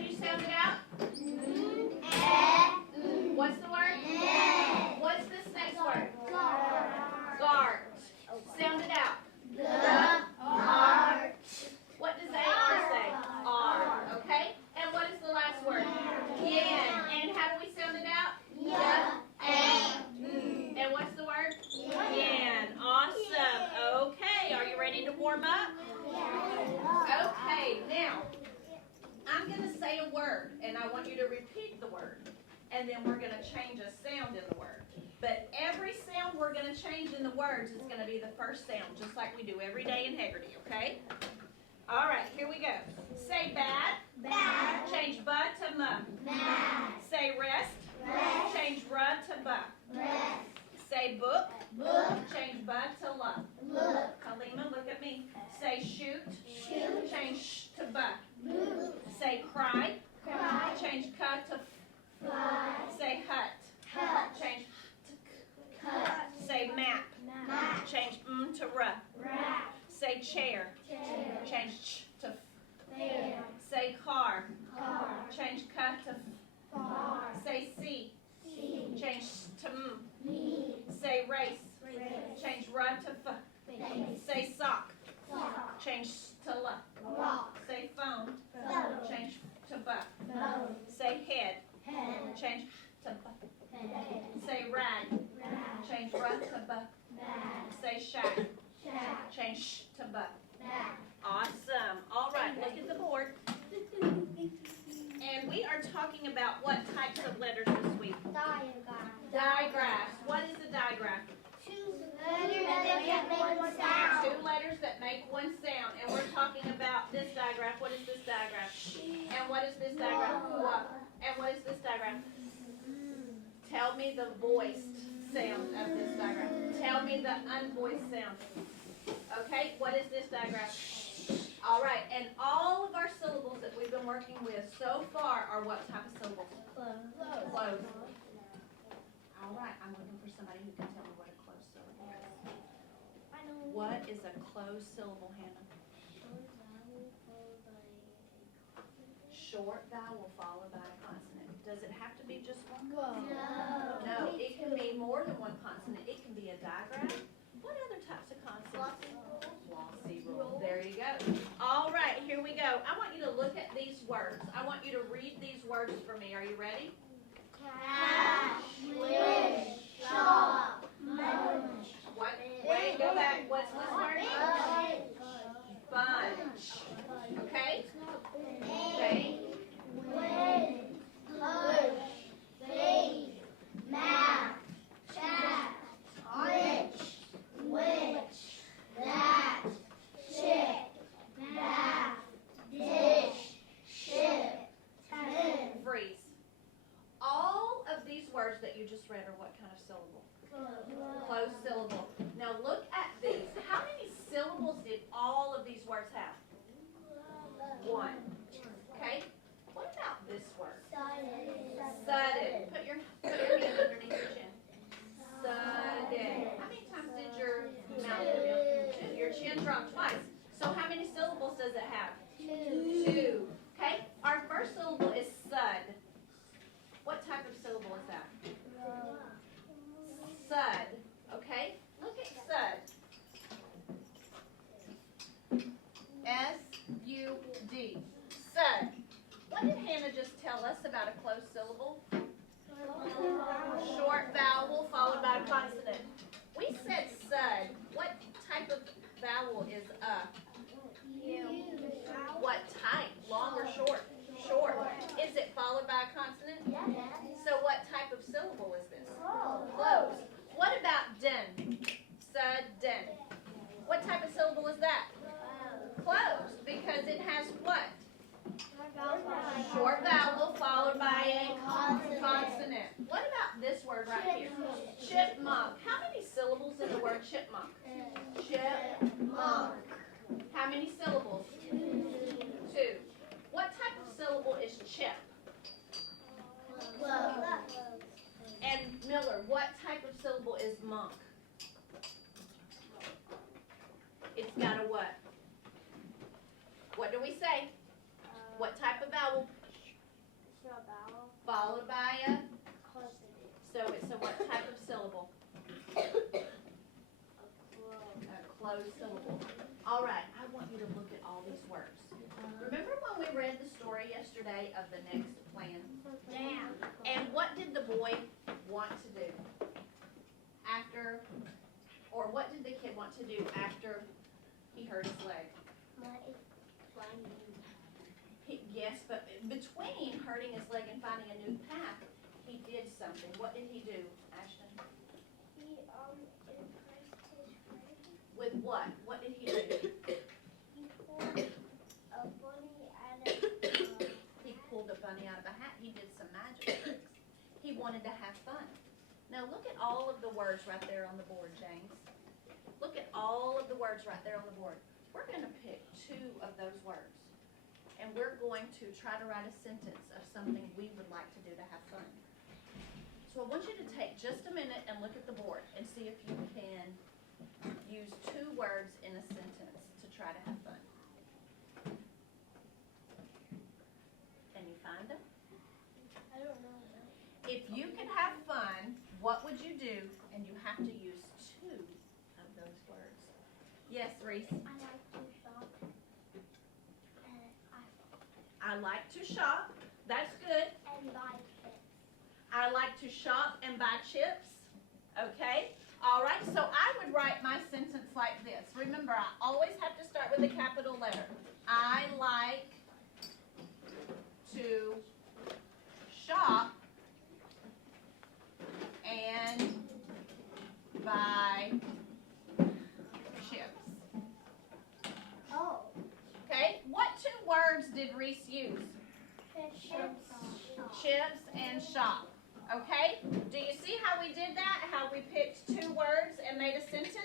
Can you sound it out? What's the word? What's this next word? Gart. Sound it out. What does AR say? R. Okay? And what is the last word? Yen. And how do we sound it out? And what's the word? Yen. Awesome. Okay. Are you ready to warm up? Okay. Now, I'm going to say a word, and I want you to repeat the word. And then we're going to change a sound in the word. But every sound we're going to change in the words is going to be the first sound, just like we do every day in Hegarty, okay? All right, here we go. Say bad. Change bud to muh. Say rest. Change rud to buh. Say book. Change bud to love. Halima, look at me. Say shoot. Change sh to buh. Say cry. Change cut to fly. Say hut. Change to cut. Say map. Change to ruh. Say chair. Change ch to fair. Say car. Change cut to far. Say see. Change to Say race. Change run to f. Say sock. Change to l. Say phone. Change to b. Say head. Change to b. Say rag. Change run to b. Say shack. Change sh to b. Awesome. All right, look at the board. And we are talking about what types of letters this week? Digraphs. What is a digraph? Two letters that make one sound. Two letters that make one sound. And we're talking about this digraph. What is this digraph? And what is this digraph? And what is this digraph? Tell me the voiced sound of this digraph. Tell me the unvoiced sound. Okay, what is this digraph? All right, and all of our syllables that we've been working with so far are what type of syllables? Closed. All right, I'm looking for somebody who can tell me what a closed syllable is. What is a closed syllable, Hannah? Short vowel followed by a consonant. Does it have to be just one consonant? No, it can be more than one consonant. It can be a digraph. What other types of consonants? Glossy rule. There you go. All right, here we go. I want you to look at these words. I want you to read these words for me. Are you ready? Cash, wish, shop, munch. What? Wait, go back. What's this word? Bunch. Okay? Bake. Win, push, fade, math, chat, which, that, chick, bath, dish, ship, Freeze. All of these words that you just read are what kind of syllable? Closed syllable. Now look at these. How many syllables did all of these words have? One. Okay? What about this word? Sudden. Put your hand underneath your chin. Sudden. How many times did your mouth go down through your chin? Your chin dropped twice. So how many syllables does it have? Two. Okay? Our first syllable is sud. What type of syllable is that? Sud. Okay? Look at sud. S-U-D. Sud. What did Hannah just tell us about a closed syllable? Short vowel followed by a consonant. We said sud. What type of vowel is What type? Long or short? Short. Is it followed by a consonant? So what type of syllable is this? Closed. What about den? Sudden. What type of syllable is that? Closed, because it has what? Short vowel followed by a consonant. What about this word right here? Chipmunk. How many syllables in the word chipmunk? Chipmunk. How many syllables? Two. What type of syllable is chip? And Miller, what type of syllable is monk? It's got a what? What do we say? What type of vowel? followed by a, so it's a what type of syllable? A closed syllable. All right, I want you to look at all these words. Remember when we read the story yesterday of the next plan? Yeah. And what did the boy want to do after, or what did the kid want to do after he hurt his leg? Yes, but between hurting his leg and finding a new path, he did something. What did he do, Ashton? He impressed his friend. With what? What did he do? He pulled a bunny out of He pulled a bunny out of a hat. He did some magic tricks. He wanted to have fun. Now look at all of the words right there on the board, James. Look at all of the words right there on the board. We're going to pick 2 of those words. And we're going to try to write a sentence of something we would like to do to have fun. So I want you to take just a minute and look at the board and see if you can use 2 words in a sentence to try to have fun. Can you find them? I don't know. If you could have fun, what would you do? And you have to use 2 of those words. Yes, Reese? I like to shop. I like to shop. That's good. And buy chips. I like to shop and buy chips. Okay? All right, so I would write my sentence like this. Remember, I always have to start with a capital letter. I like to shop and buy chips. Oh. Okay? What 2 words did Reese use? Chips. Chips and shop. Okay? Do you see how we did that? How we picked 2 words and made a sentence?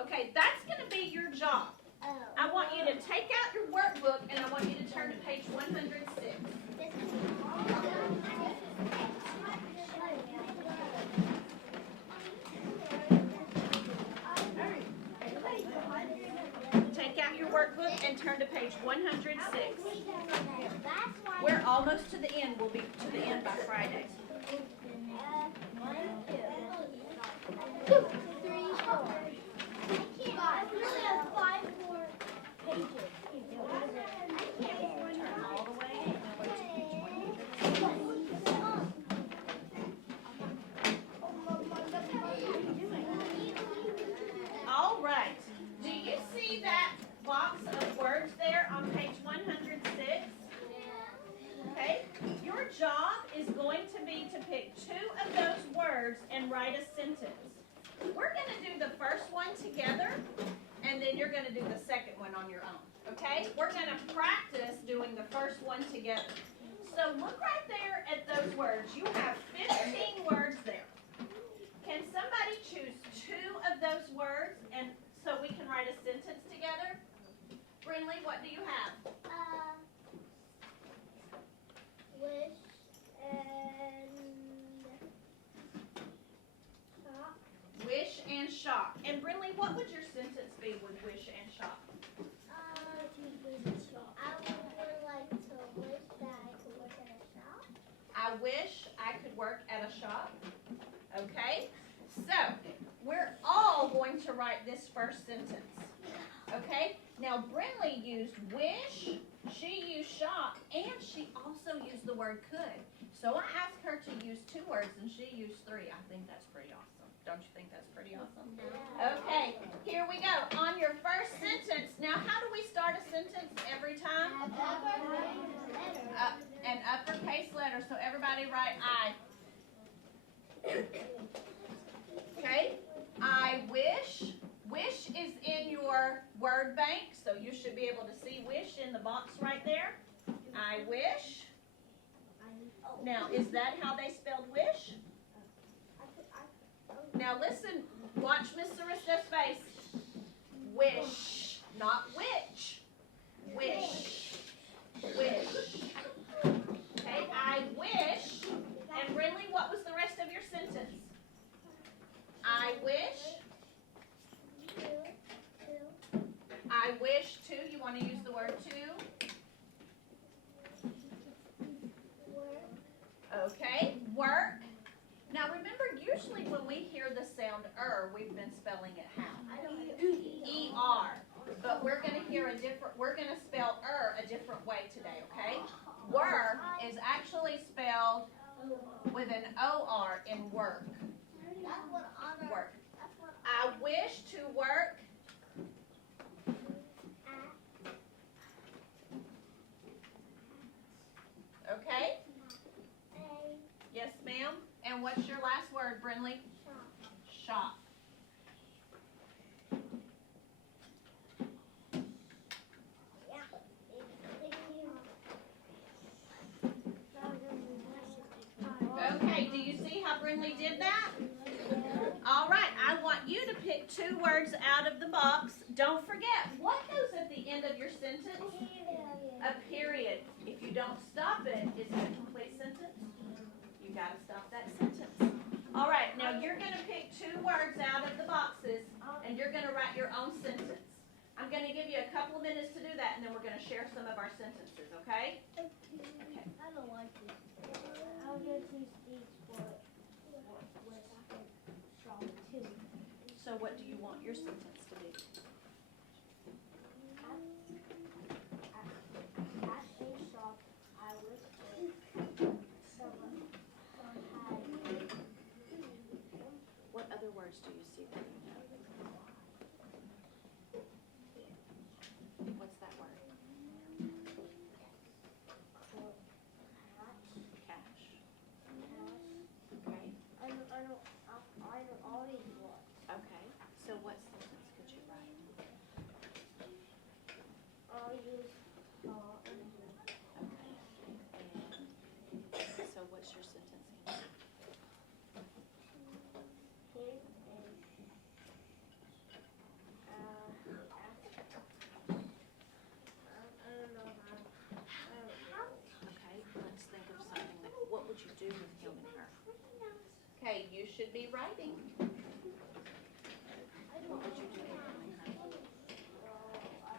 Okay, that's going to be your job. Oh. I want you to take out your workbook and I want you to turn to page 106. Take out your workbook and turn to page 106. We're almost to the end. We'll be to the end by Friday. 1, 2, 3, 4. I really have 5 more pages. Turn all the way. All right. Do you see that box of words there on page 106? Okay. Your job is going to be to pick 2 of those words and write a sentence. We're going to do the first one together, and then you're going to do the second one on your own. Okay? We're going to practice doing the first one together. So look right there at those words. You have 15 words there. Can somebody choose 2 of those words and so we can write a sentence together? Brinley, what do you have? Wish and shop. Wish and shop. And Brinley, what would your sentence be with wish and shop? I would like to wish that I could work at a shop. I wish I could work at a shop. Okay? So, we're all going to write this first sentence. Okay? Now, Brinley used wish, she used shop, and she also used the word could. So I asked her to use 2 words, and she used 3. I think that's pretty awesome. Don't you think that's pretty awesome? Okay, here we go. On your first sentence, now how do we start a sentence every time? An uppercase letter. So everybody write I. Okay? I wish. Wish is in your word bank, so you should be able to see wish in the box right there. I wish. Now, is that how they spelled wish? Now listen, watch Miss Sarista's face. Wish, not which. Wish. Wish. Okay, I wish. And Brinley, what was the rest of your sentence? I wish. I wish to. You want to use the word to? when we hear the sound we've been spelling it how? E-R. But we're going to spell a different way today, okay? Work is actually spelled with an O-R in work. Work. I wish to work. Okay? Yes, ma'am. And what's your last word, Brinley? Shop. Okay, do you see how Brinley did that? All right, I want you to pick 2 words out of the box. Don't forget, what goes at the end of your sentence? A period. If you don't stop it, is it a complete sentence? You got to stop that sentence. All right, now you're going to pick 2 words out of the boxes, and you're going to write your own sentence. I'm going to give you a couple of minutes to do that, and then we're going to share some of our sentences, okay? Okay. I don't like this. I'll go to speech for shop too. So what do you want your sentence to be? At a shop, I was someone had. What other words do you see that you know? What's that word? Cash. Okay. I know all these words. Okay. So what sentence could you write? I'll use Okay. And so what's your sentence answer? him and I don't know how. Okay. Let's think of something that, what would you do with him and her? Okay, you should be writing. What would you do with him and her? I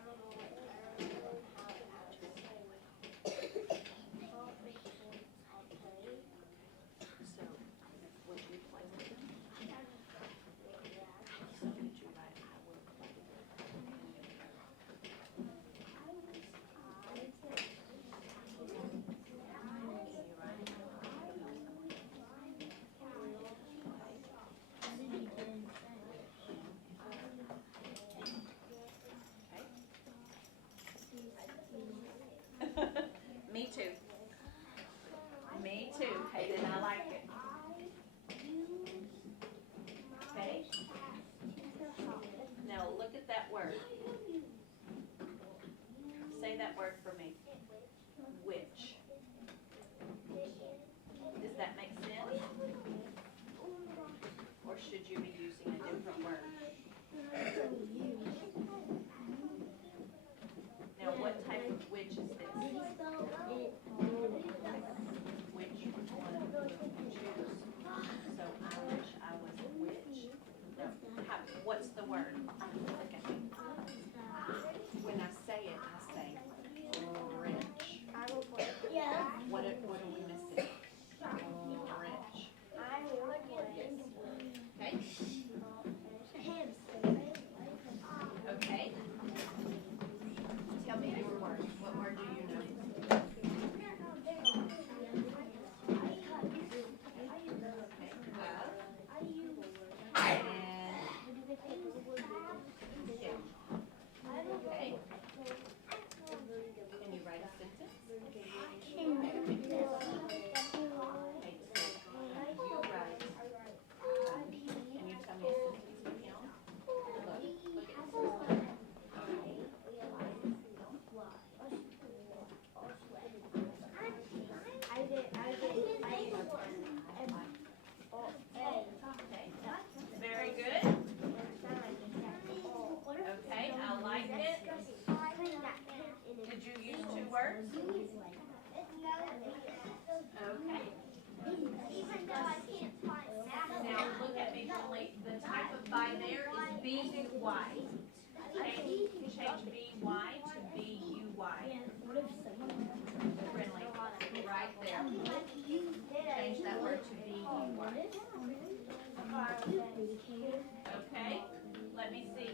don't know how to say. So, would you play with them? So would you write, I will play with them? Can you write it? Okay. Me too. Me too, Hayden, I like it. Okay? Now look at that word. Say that word for me. Which. Does that make sense? Or should you be using a different word? Now what type of which is this? Which one would you choose? So I wish I was a witch. No, what's the word? Look at me. When I say it, I say rich. Yeah. What are we missing? Rich. Okay? Okay. Tell me your word. What word do you know? Okay. Can you write a sentence? Okay, so you write, can you tell me a sentence with him? Look at this. Okay. Very good. Okay, I like it. Did you use 2 words? Okay. Even though I can't find Now look at me, Brinley. The type of by there is B-U-Y. Change B-Y to B-U-Y. Brinley, right there. Change that word to B-U-Y. Okay, let me see.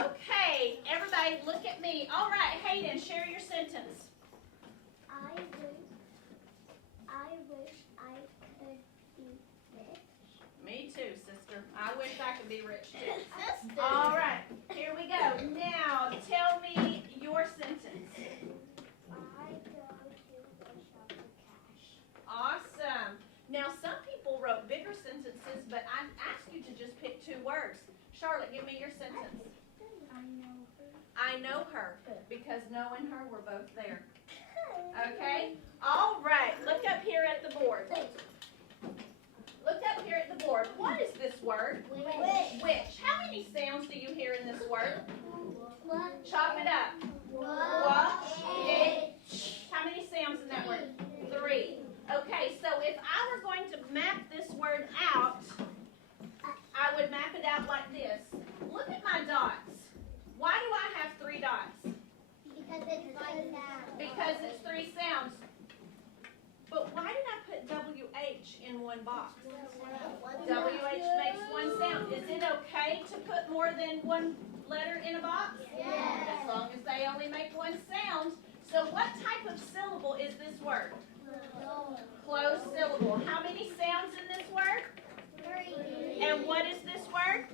Okay, everybody look at me. All right, Hayden, share your sentence. I wish I could be rich. Me too, sister. I wish I could be rich too. Sister. All right, here we go. Now, tell me your sentence. I go to the shop for cash. Awesome. Now, some people wrote bigger sentences, but I asked you to just pick 2 words. Charlotte, give me your sentence. I know her. I know her, because knowing her, we're both there. Okay? All right, look up here at the board. Look up here at the board. What is this word? Which. How many sounds do you hear in this word? Chop it up. How many sounds in that word? 3. Okay, so if I were going to map this word out, I would map it out like this. Look at my dots. Why do I have 3 dots? Because it's 3 sounds. Because it's 3 sounds. But why did I put WH in one box? WH makes 1 sound. Is it okay to put more than 1 letter in a box? Yes. As long as they only make 1 sound. So what type of syllable is this word? Closed syllable. How many sounds in this word? 3. And what is this word?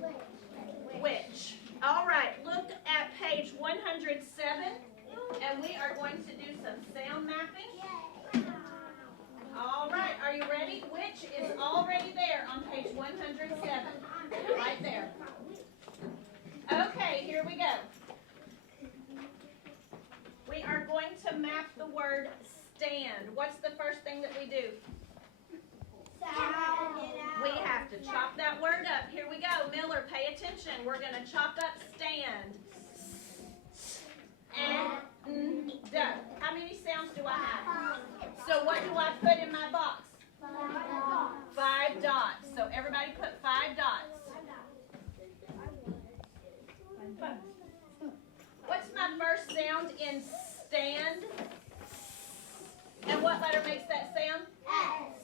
Which. All right, look at page 107, and we are going to do some sound mapping. All right, are you ready? Which is already there on page 107, right there. Okay, here we go. We are going to map the word stand. What's the first thing that we do? We have to chop that word up. Here we go. Miller, pay attention. We're going to chop up stand. And how many sounds do I have? So what do I put in my box? 5 dots. So everybody put 5 dots. What's my first sound in stand? And what letter makes that sound? S.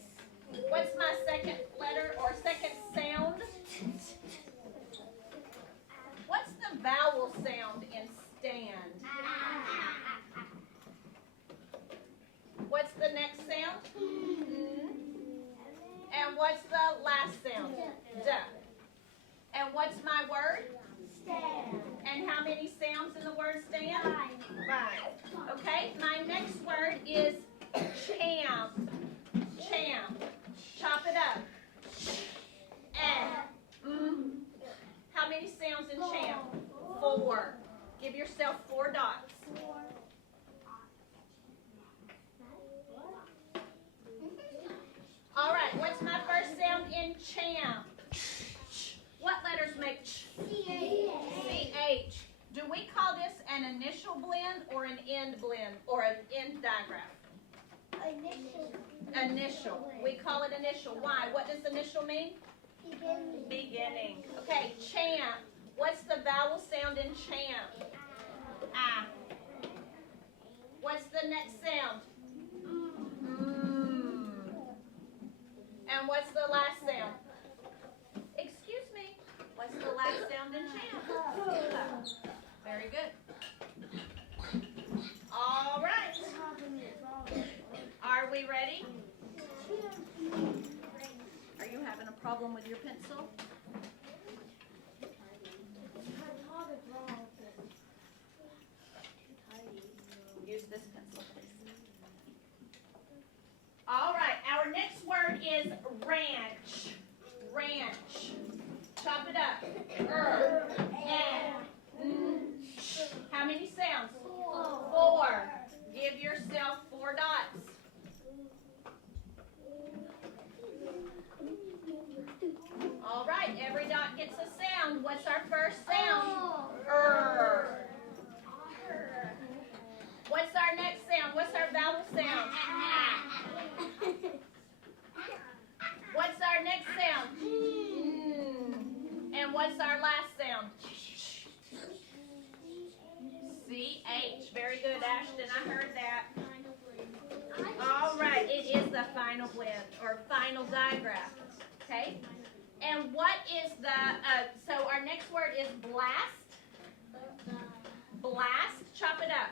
What's my second letter or second sound? What's the vowel sound in stand? What's the next sound? And what's the last sound? Duh. And what's my word? Stand. And how many sounds in the word stand? 5. 5. Okay, my next word is champ. Champ. Chop it up. And. How many sounds in champ? 4. Give yourself 4 dots. All right, what's my first sound in champ? What letters make ch? CH. Do we call this an initial blend or an end blend or an end diagram? Initial. We call it initial. Why? What does initial mean? Beginning. Okay, champ. What's the vowel sound in champ? Ah. What's the next sound? And what's the last sound? Excuse me. What's the last sound in champ? Very good. All right. Are we ready? Are you having a problem with your pencil? Use this pencil, please. All right, our next word is ranch. Ranch. Chop it up. How many sounds? 4. Give yourself 4 dots. All right, every dot gets a sound. What's our first sound? What's our next sound? What's our vowel sound? What's our next sound? And what's our last sound? final blend or final diagram. Okay? And what is the, so our next word is blast. Blast, chop it up.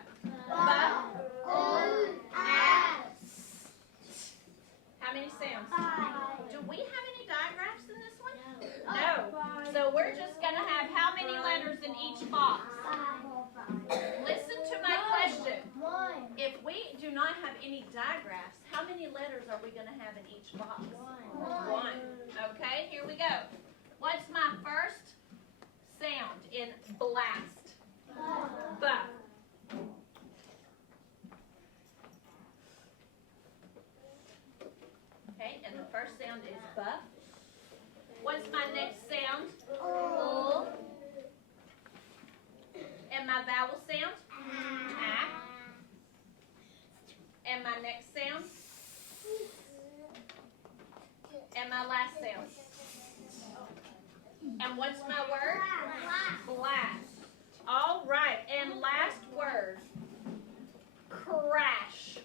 How many sounds? Do we have any digraphs in this one? No. So we're just going to have how many letters in each box? Listen to my question. If we do not have any digraphs, how many letters are we going to have in each box? One. Okay, here we go. What's my first sound in blast? B. Okay, and the first sound is B. What's my next sound? L. And my vowel sound? A. And my next sound? And my last sound? And what's my word? Blast. All right, and last word. Crash.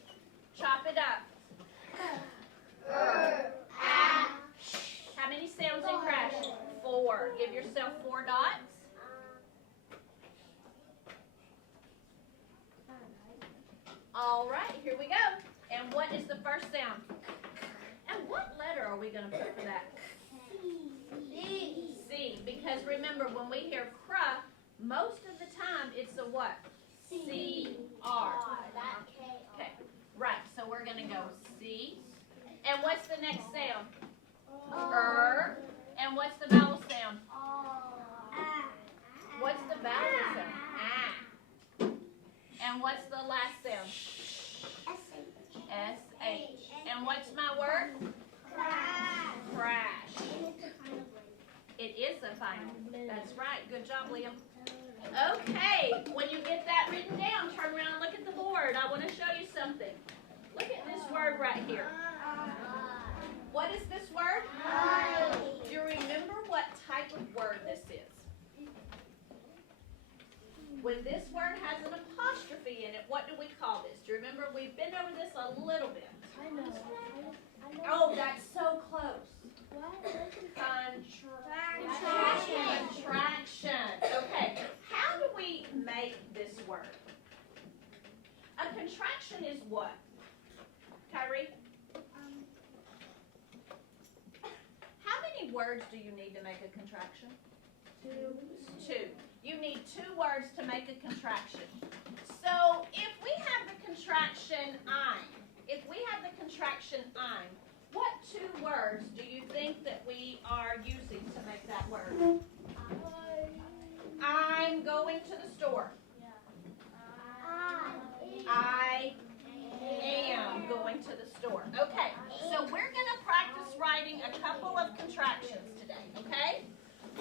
Chop it up. How many sounds in crash? 4. Give yourself 4 dots. All right, here we go. And what is the first sound? And what letter are we going to put for that? C. Because remember, when we hear cr, most of the time it's a what? C-R. Okay, right. So we're going to go C. And what's the next sound? And what's the vowel sound? What's the vowel sound? And what's the last sound? S-H. And what's my word? Crash. It is a final. That's right. Good job, Liam. Okay, when you get that written down, turn around and look at the board. I want to show you something. Look at this word right here. What is this word? Do you remember what type of word this is? When this word has an apostrophe in it, what do we call this? Do you remember? We've been over this a little bit. I know. Oh, that's so close. Contraction. Okay. How do we make this word? A contraction is what? Kyrie? How many words do you need to make a contraction? 2. You need 2 words to make a contraction. So if we have the contraction I'm, what 2 words do you think that we are using to make that word? I'm going to the store. I am going to the store. Okay, so we're going to practice writing a couple of contractions today, okay?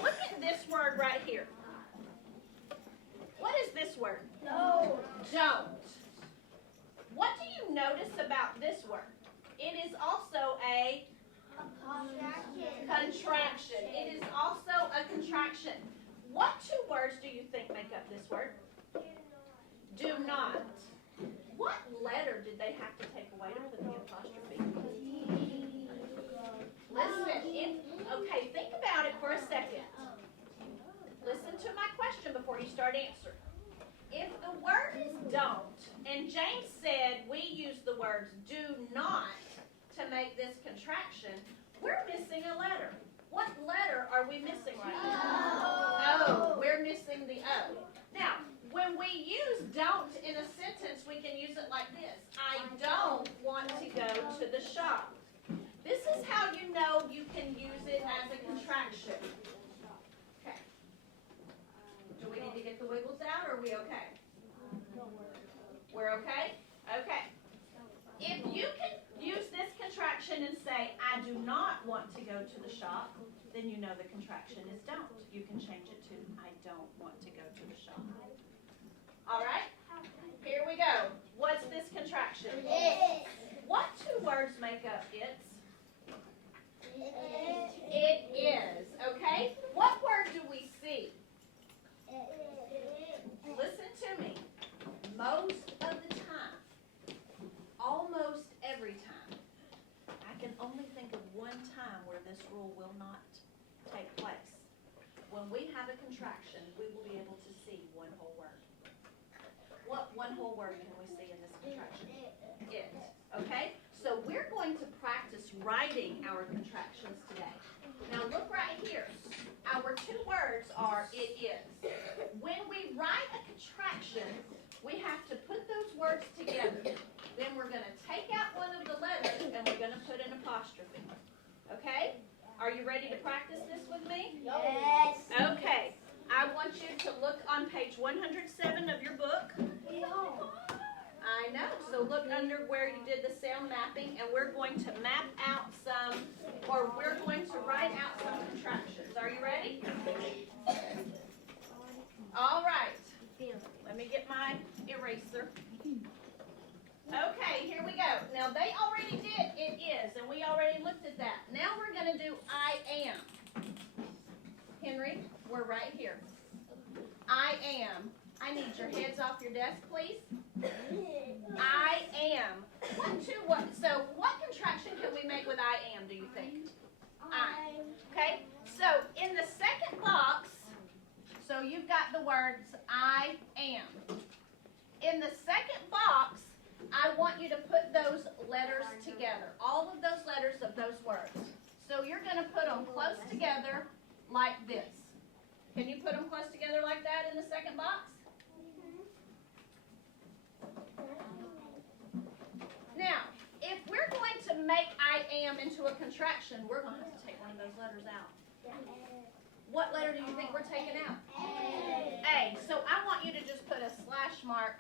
Look at this word right here. What is this word? No. Don't. What do you notice about this word? It is also a contraction. It is also a contraction. What 2 words do you think make up this word? Do not. What letter did they have to take away to put the apostrophe? Listen, okay, think about it for a second. Listen to my question before you start answering. If the word is don't, and James said we use the words do not to make this contraction, we're missing a letter. What letter are we missing right now? O. We're missing the O. Now, when we use don't in a sentence, we can use it like this. I don't want to go to the shop. This is how you know you can use it as a contraction. Okay. Do we need to get the wiggles out, or are we okay? We're okay? Okay. If you can use this contraction and say, I do not want to go to the shop, then you know the contraction is don't. You can change it to, I don't want to go to the shop. All right? Here we go. What's this contraction? It's. What 2 words make up its? It is. Okay? What word do we see? Listen to me. Most of the time, almost every time, I whole word can we see in this contraction? It. Okay? So we're going to practice writing our contractions today. Now look right here. Our two words are it is. When we write a contraction, we have to put those words together. Then we're going to take out one of the letters and we're going to put an apostrophe. Okay? Are you ready to practice this with me? Yes. Okay. I want you to look on page 107 of your book. I know. So look under where you did the sound mapping, and we're going to map out some, or we're going to write out some contractions. Are you ready? All right. Let me get my eraser. Okay, here we go. Now they already did it is, and we already looked at that. Now we're going to do I am. Henry, we're right here. I am. I need your heads off your desk, please. I am. So what contraction can we make with I am, do you think? I. Okay? So in the second box, so you've got the words I am. In the second box, I want you to put those letters together. All of those letters of those words. So you're going to put them close together like this. Can you put them close together like that in the second box? Now, if we're going to make I am into a contraction, we're going to have to take one of those letters out. What letter do you think we're taking out? A. So I want you to just put a slash mark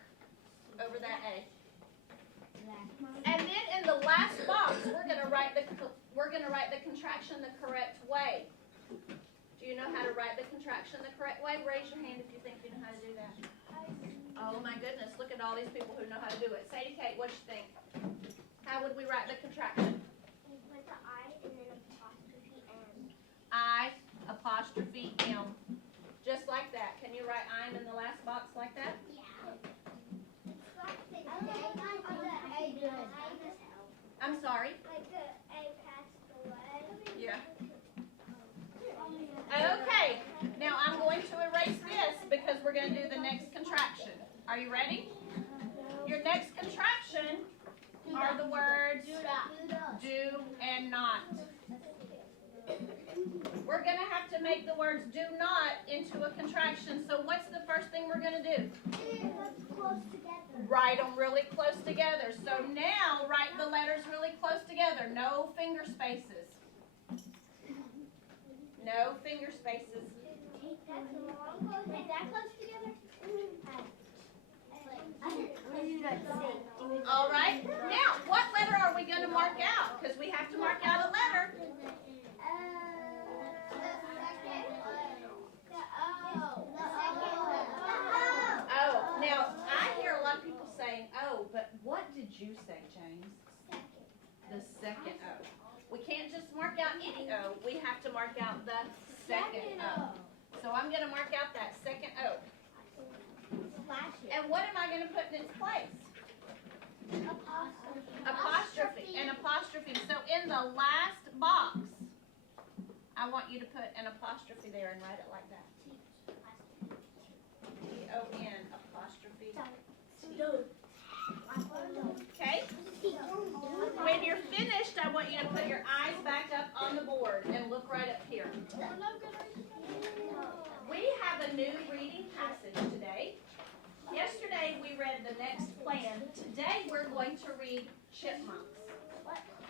over that A. And then in the last box, we're going to write the contraction the correct way. Do you know how to write the contraction the correct way? Raise your hand if you think you know how to do that. Oh my goodness, look at all these people who know how to do it. Sadie Kate, what do you think? How would we write the contraction? With the I and then apostrophe M. I, apostrophe M. Just like that. Can you write I'm in the last box like that? Yeah. It's like I'm sorry? like the A past the Y. Yeah. Okay, now I'm going to erase this because we're going to do the next contraction. Are you ready? Your next contraction are the words do and not. We're going to have to make the words do not into a contraction. So what's the first thing we're going to do? Write them really close together. So now write the letters really close together. No finger spaces. No finger spaces. All right. Now, what letter are we going to mark out? Because we have to mark out a letter. Oh, now I hear a lot of people saying, "Oh," but what did you say, James? The second O. We can't just mark out any O. We have to mark out the second O. So I'm going to mark out that second O. And what am I going to put in its place? Apostrophe. An apostrophe. So in the last box, I want you to put an apostrophe there and write it like that. T-O-N apostrophe T. Okay? When you're finished, I want you to put your eyes back up on the board and look right up here. We have a new reading passage today. Yesterday we read the next plan. Today we're going to read Chipmunks.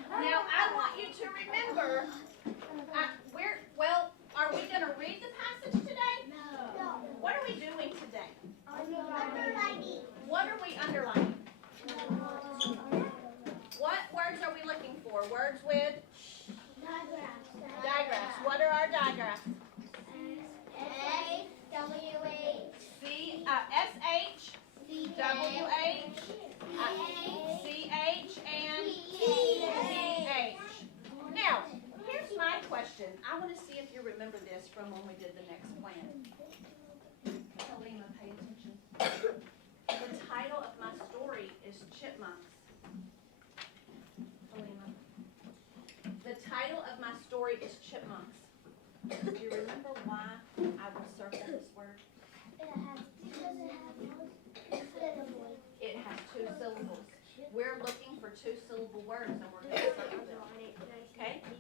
Now I want you to remember, are we going to read the passage today? No. What are we doing today? Underlining. What are we underlining? What words are we looking for? Words with digraphs. What are our digraphs? A, W, H, S-H, W-H, C-H, and C-H. Now, here's my question. I want to see if you remember this from when we did the next plan. Halima, pay attention. The title of my story is Chipmunks. Halima. The title of my story is Chipmunks. Do you remember why I would circle this word? we're looking for two-syllable words, and we're going to circle them. Okay? Are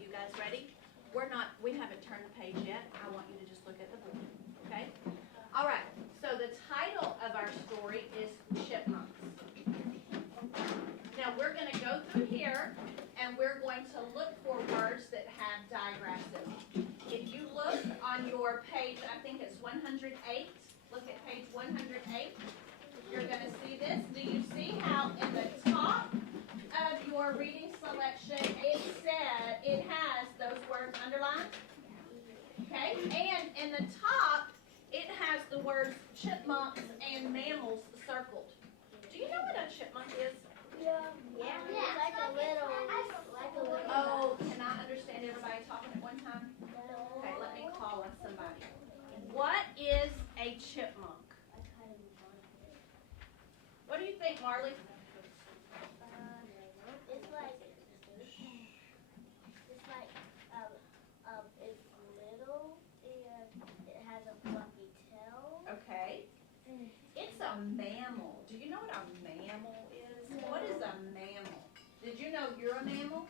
you guys ready? We haven't turned the page yet. I want you to just look at the board. Okay? All right. So the title of our story is Chipmunks. Now we're going to go through here, and we're going to look for words that have digraphs in them. If you look on your page, I think it's 108. Look at page 108. You're going to see this. Do you see how in the top of your reading selection it has those words underlined? Okay, and in the top it has the words chipmunks and mammals circled. Do you know what a chipmunk is? Yeah. Like a little. Oh, can I understand everybody talking at one time? Okay, let me call on somebody. What is a chipmunk? What do you think, Marley? It's like it's little and it has a fluffy tail. Okay. It's a mammal. Do you know what a mammal is? What is a mammal? Did you know you're a mammal?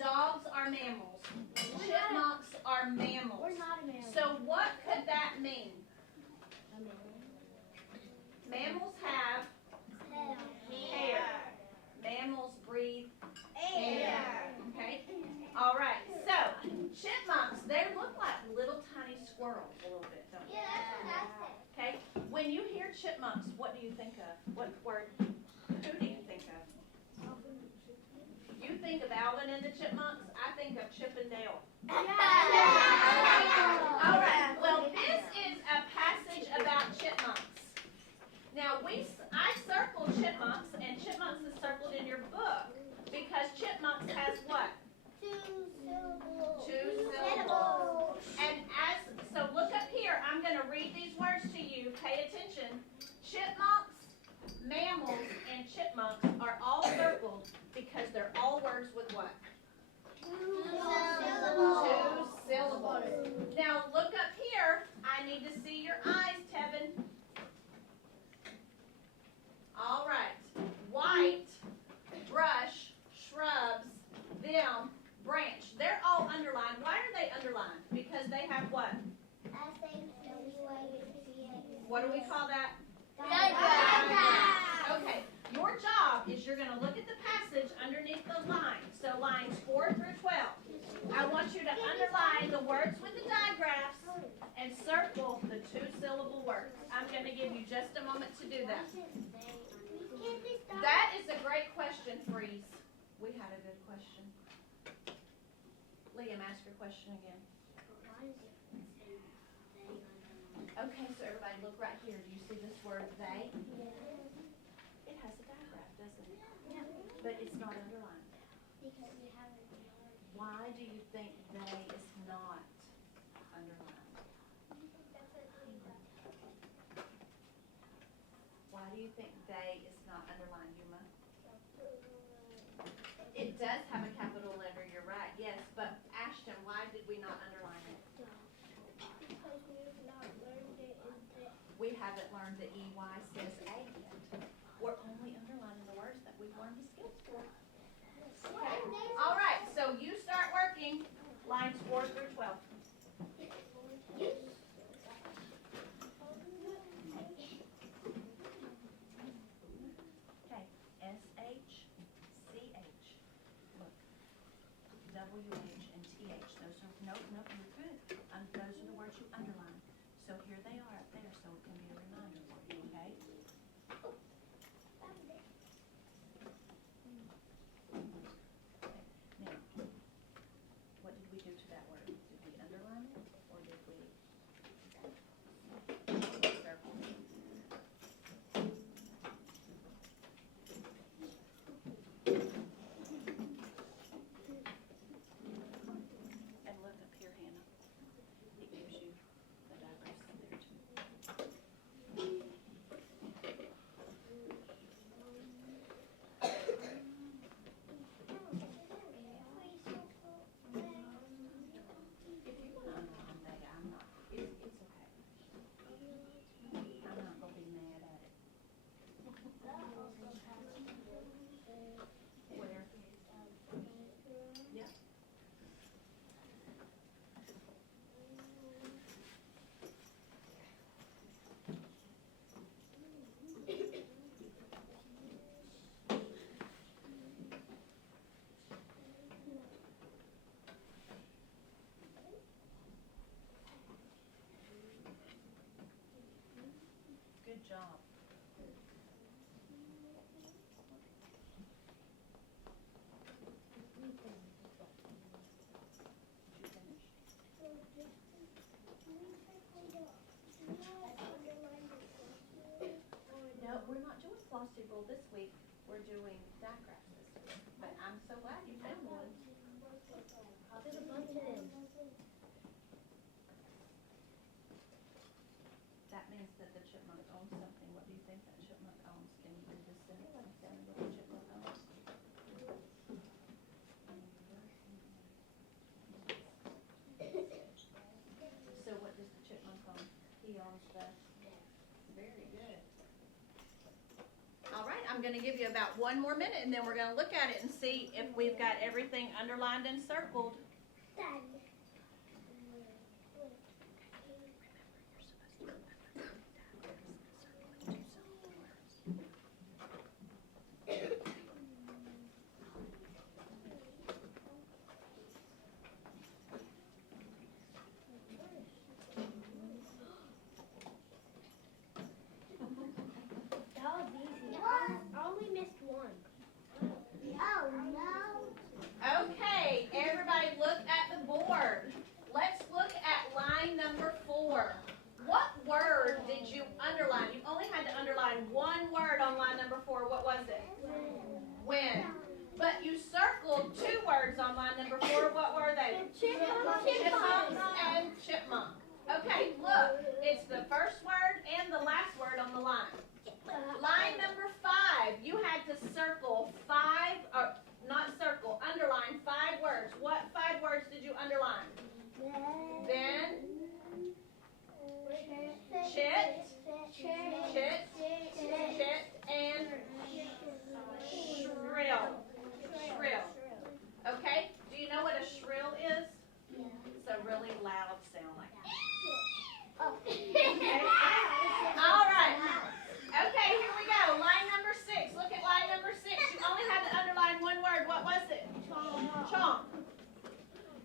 Dogs are mammals. Chipmunks are mammals. We're not a mammal. So what could that mean? Mammals have hair. Mammals breathe air. Okay? All right. So, chipmunks, they look like little tiny squirrels a little bit, don't they? Yeah, that's what I said. Okay? When you hear chipmunks, what do you think of? What word? Who do you think of? You think of Alvin and the Chipmunks. I think of Chip and Dale. All right. Well, this is a passage about chipmunks. Now, I circled chipmunks, and chipmunks is circled in your book because chipmunks has what? Two syllables. And so look up here. I'm going to read these words to you. Pay attention. Chipmunks, mammals, and chipmunks are all circled because they're all words with what? Two syllables. Now look up here. I need to see your eyes, Tevin. All right. White, brush, shrubs, them, branch. They're all underlined. Why are they underlined? Because they have what? What do we call that? Okay. Your job is you're going to look at the passage underneath the lines. So lines 4 through 12. I want you to underline the words with the digraphs and circle the two-syllable words. I'm going to give you just a moment to do that. That is a great question, Freeze. We had a good question. Liam, ask your question again. Okay, so everybody look right here. Do you see this word they? It has a digraph, doesn't it? Yeah. But it's not underlined. Because we haven't learned. Why do you think they is not underlined? Why do you think they is not underlined, Yuma? It does have a capital letter, you're right, yes. But Ashton, why did we not underline it? Because we've not learned it in this. We haven't learned the EY says A yet. We're only underlining the words that we've learned the skills for. Okay. All right, so you start working lines 4 through 12. Okay, S-H-C-H. Look, W-H and T-H. Those are, no, you're good. Those are the words you underline. So here they are up there, so it can be a reminder for you, okay? Now, what did we do to that word? Did we underline it, or did we circle it? And look up here, Hannah. job. No, we're not doing philosophy rule this week. We're doing diagrams this week. But I'm so glad you found one. There's a bunch of them. That means that the chipmunk owns something. What do you think that chipmunk owns? Can you read this sentence down what the chipmunk owns? So what does the chipmunk own? He owns the. Very good. All right, I'm going to give you about 1 more minute, and then we're going to look at it and see if we've got everything underlined and circled. That was easy. I only missed one. Oh no. Okay, everybody look at the board. Let's look at line number 4. What word did you underline? You only had to underline one word on line number 4. What was it? When. But you circled 2 words on line number 4. What were they? Chipmunks and chipmunk. Okay, look. It's the first word and the last word on the line. Line number 5. You had to circle 5, or not circle, underline 5 words. What 5 words did you underline? Then, chit, chit, chit, and shrill. Shrill. Okay? Do you know what a shrill is? It's a really loud sound like okay. All right. Okay, here we go. Line number 6. Look at line number 6. You only had to underline one word. What was it? Chomp.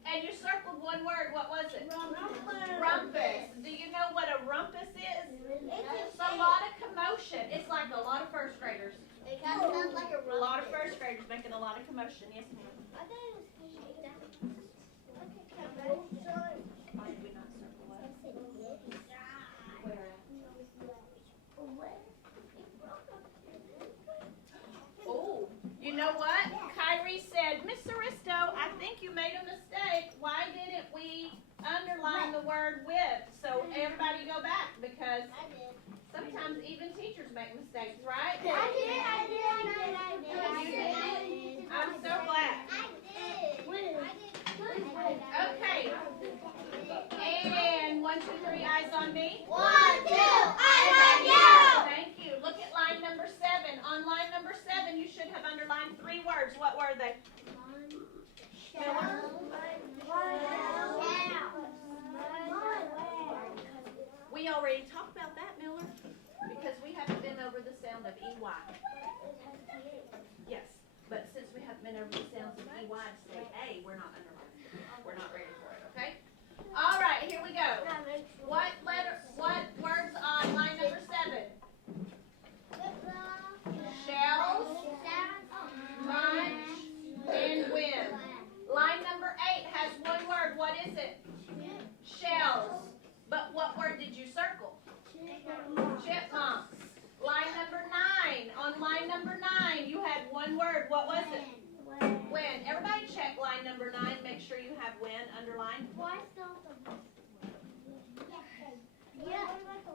And you circled one word. What was it? Rumpus. Do you know what a rumpus is? It's a lot of commotion. It's like a lot of first graders. It kind of sounds like a A lot of first graders making a lot of commotion. Yes, ma'am. Why did we not circle what? Where? Oh, you know what? Kyrie said, Miss Aristo, I think you made a mistake. Why didn't we underline the word with? So everybody go back, because sometimes even teachers make mistakes, right? I did. I'm so glad. Okay. And 1, 2, 3, eyes on me. 1, 2, eyes on you. Thank you. Look at line number 7. On line number 7, you should have underlined 3 words. What were they? We already talked about that, Miller, because we haven't been over the sound of EY. Yes, but since we haven't been over the sounds of EY to say A, we're not underlining. We're not ready for it, okay? All right, here we go. What words on line number 7? Shells, munch, and win. Line number 8 has one word. What is it? Shells. But what word did you circle? Chipmunks. Line number 9. On line number 9, you had one word. What was it? When. Everybody check line number 9. Make sure you have when underlined.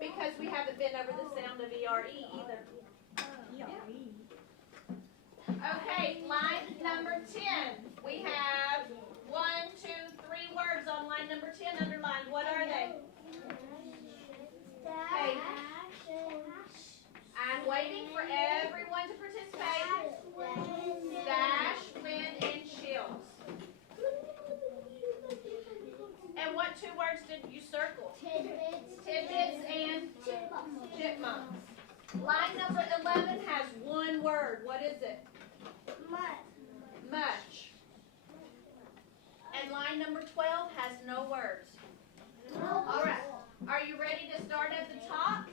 Because we haven't been over the sound of ERE either. Okay, line number 10. We have 1, 2, 3 words on line number 10 underlined. What are they? Okay. I'm waiting for everyone to participate. Dash, win, and chills. And what 2 words did you circle? Tidbits and chipmunks. Line number 11 has one word. What is it? Much. And line number 12 has no words. All right. Are you ready to start at the top?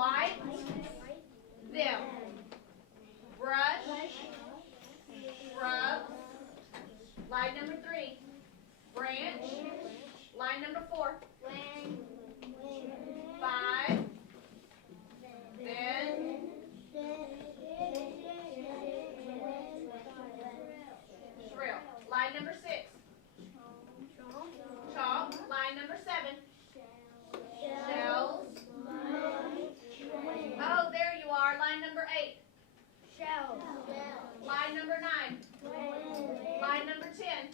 Wipe them. Brush. Scrub. Line number 3. Branch. Line number 4. 5. Then. Shrill. Line number 6. Chalk. Line number 7. Shells. Oh, there you are. Line number 8. Line number 9. Line number 10.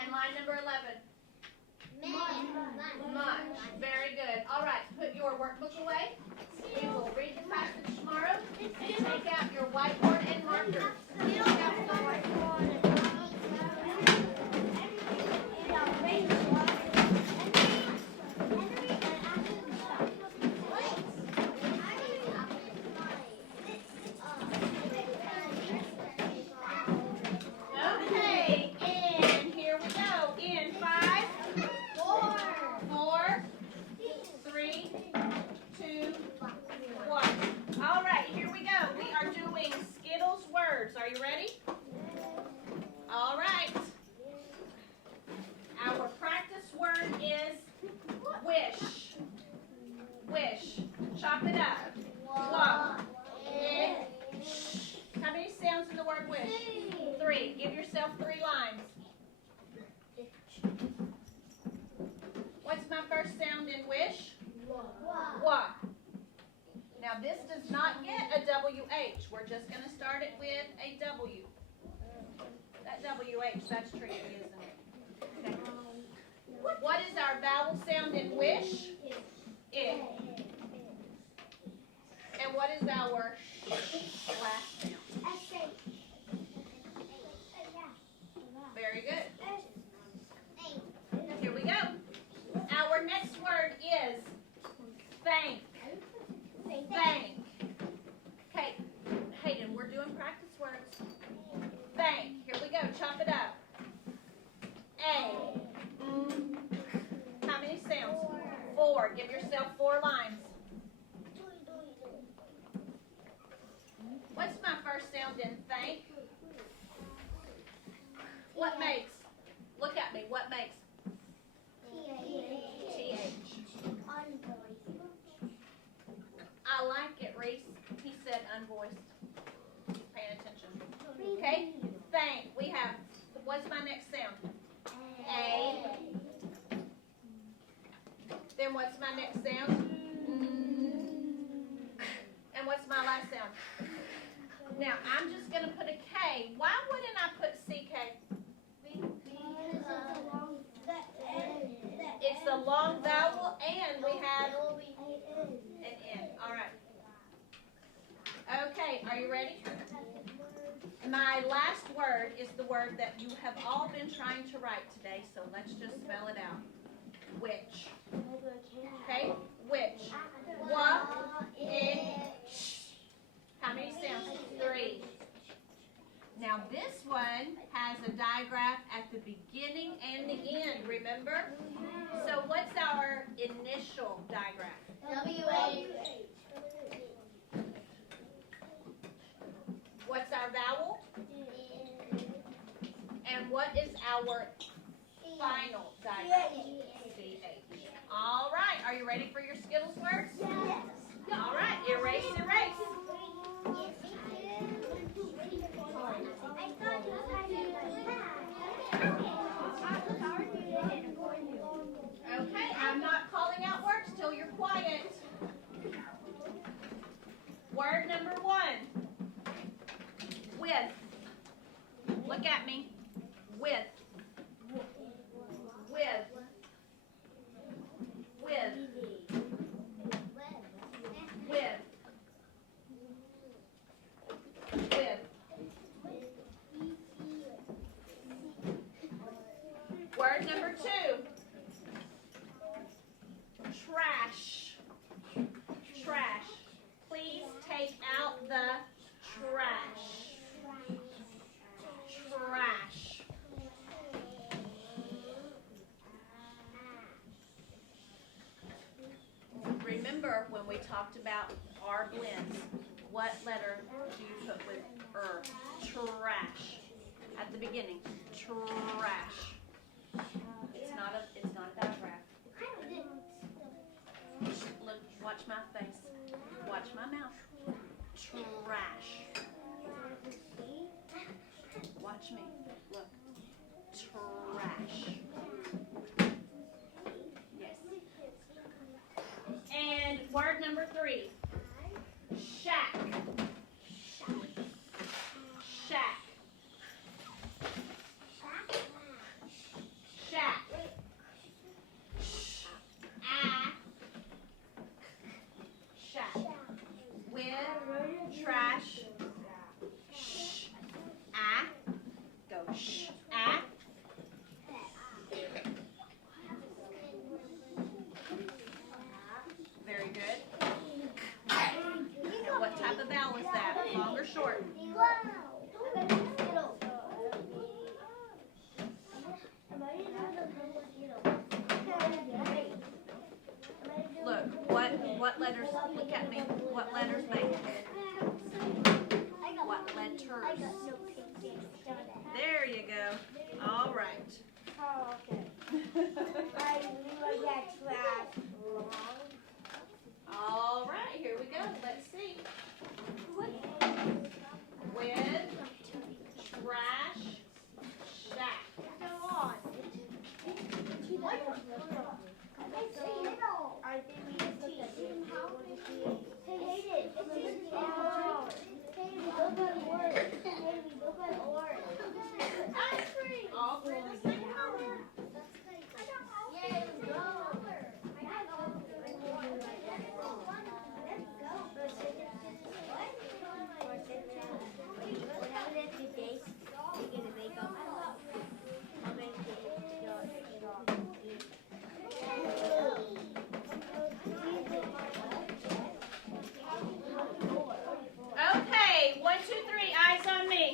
And line number 11. Much. Very good. All right, put your workbook away. We will read the passage tomorrow and take out your whiteboard and markers. Okay, and here we go. In 5, 4, 3, 2, 1. All right, here we go. We are doing Skittles words. Are you ready? All right. Our practice word is wish. Wish. Chop it up. Walk. How many sounds in the word wish? 3. Give yourself 3 lines. What's my first sound in wish? Wa. Now this does not get a WH. We're just going to start it with a W. That WH, that's tricky, isn't it? Okay. What is our vowel sound in wish? I. And what is our last sound? Very good. Here we go. Our next word is thank. Thank. Okay, Hayden, we're doing practice words. Thank. Here we go. Chop it up. A. How many sounds? 4. Give yourself 4 lines. What's my first sound in thank? What makes? Look at me. What makes? TH. I like it, Reese. He said unvoiced. Paying attention. Okay? Thank. We have, what's my next sound? A. Then what's my next sound? And what's my last sound? Now, I'm just going to put a K. Why wouldn't I put CK? It's a long vowel, and we have an N. All right. Okay, are you ready? My last word is the word that you have all been trying to write today, so let's just spell it out. Which. Okay? Which. Wa, ich. How many sounds? 3. Now this one has a digraph at the beginning and the end, remember? So what's our initial digraph? What's our vowel? And what is our final digraph? CH. All right, are you ready for your Skittles words? Yes. All right, erase, erase. Okay, I'm not calling out words till you're quiet. Word number 1. With. Look at me. With. With. With. With. With. Word number 2. Trash. Trash. Please take out the trash. Trash. we talked about our blends. What letter do you put with trash at the beginning? Trash. It's not a diagraph. Look, watch my face. Watch my mouth. Trash. Watch me. Look. Trash. Yes. And word number 3. Shack. Shack. Shack. Shack. With trash. Go Very good. Now what type of vowel is that? Long or short? Look, what letters, look at me, what letters make it? What letters? There you go. All right. All right, here we go. Let's see. With trash shack. All three the same color. Okay, 1, 2, 3, eyes on me.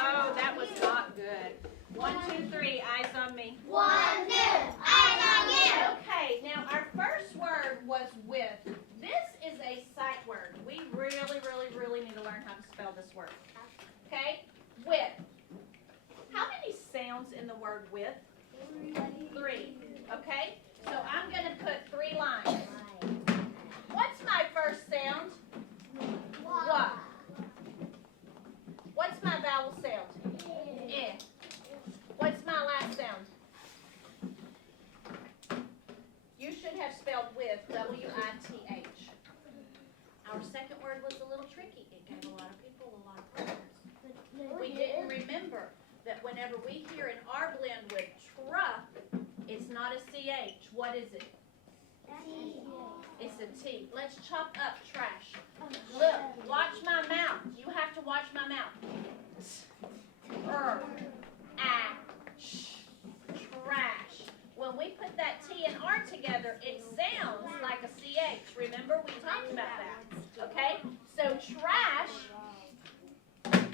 Oh, that was not good. 1, 2, 3, eyes on me. 1, 2, eyes on you. Okay, now our first word was with. This is a sight word. We really need to learn how to spell this word. Okay, with. How many sounds in the word with? 3. Okay, so I'm going to put 3 lines. What's my first sound? What? What's my vowel sound? Eh. What's my last sound? You should have spelled with, W-I-T-H. Our second word was a little tricky. It gave a lot of people a lot of problems. We didn't remember that whenever we hear an R blend with truck, it's not a CH. What is it? It's a T. Let's chop up trash. Look, watch my mouth. You have to watch my mouth. Trash. When we put that T and R together, it sounds like a CH. Remember, we talked about that. Okay? So trash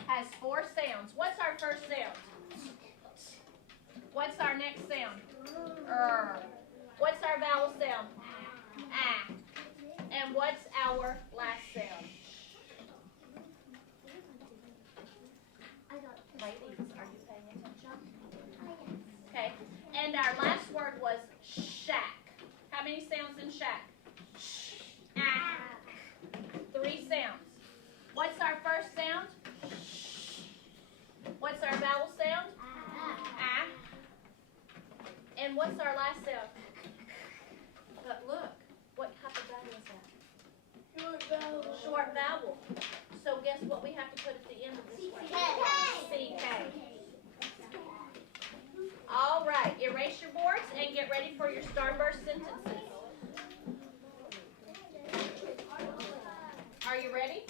has 4 sounds. What's our first sound? What's our next sound? What's our vowel sound? Ah. And what's our last sound? Ladies, are you paying attention? Okay. And our last word was shack. How many sounds in shack? Ah. 3 sounds. What's our first sound? What's our vowel sound? Ah. And what's our last sound? But look, what type of vowel is that? Short vowel. So guess what we have to put at the end of this word? CK. All right, erase your boards and get ready for your starburst sentences. Are you ready?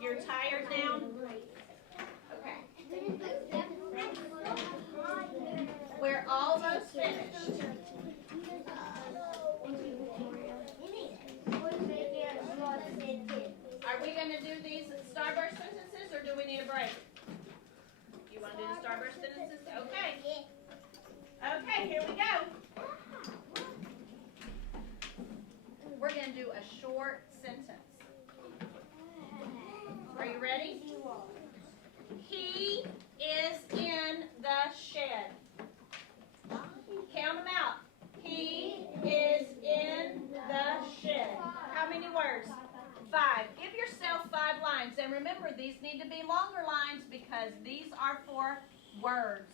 You're tired now? Okay. We're almost finished. Are we going to do these starburst sentences or do we need a break? You want to do the starburst sentences? Okay. Okay. Okay, here we go. We're going to do a short sentence. Are you ready? He is in the shed. Count them out. He is in the shed. How many words? 5. Give yourself 5 lines. And remember, these need to be longer lines because these are for words.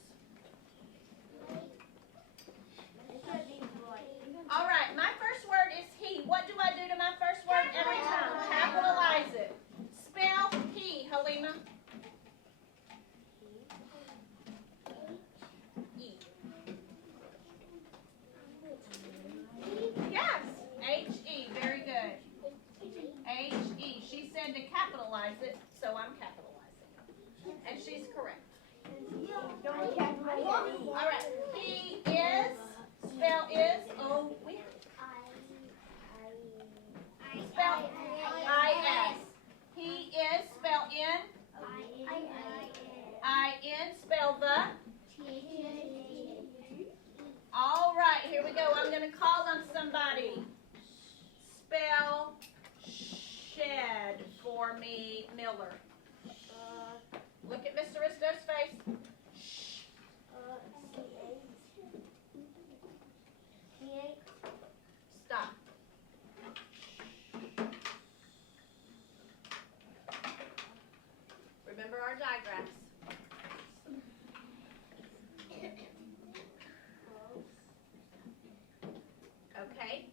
All right, my first word is he. What do I do to my first word every time? Capitalize it. Spell he, Halima. E. Yes, H-E. Very good. H-E. She said to capitalize it, so I'm capitalizing it. And she's correct. All right, he is. Spell is. Oh, we have. Spell I-S. He is. Spell in. I-N. Spell the. All right, here we go. I'm going to call on somebody. Spell shed for me, Miller. Look at Mr. Risto's face. Stop. Remember our diagrams. Okay.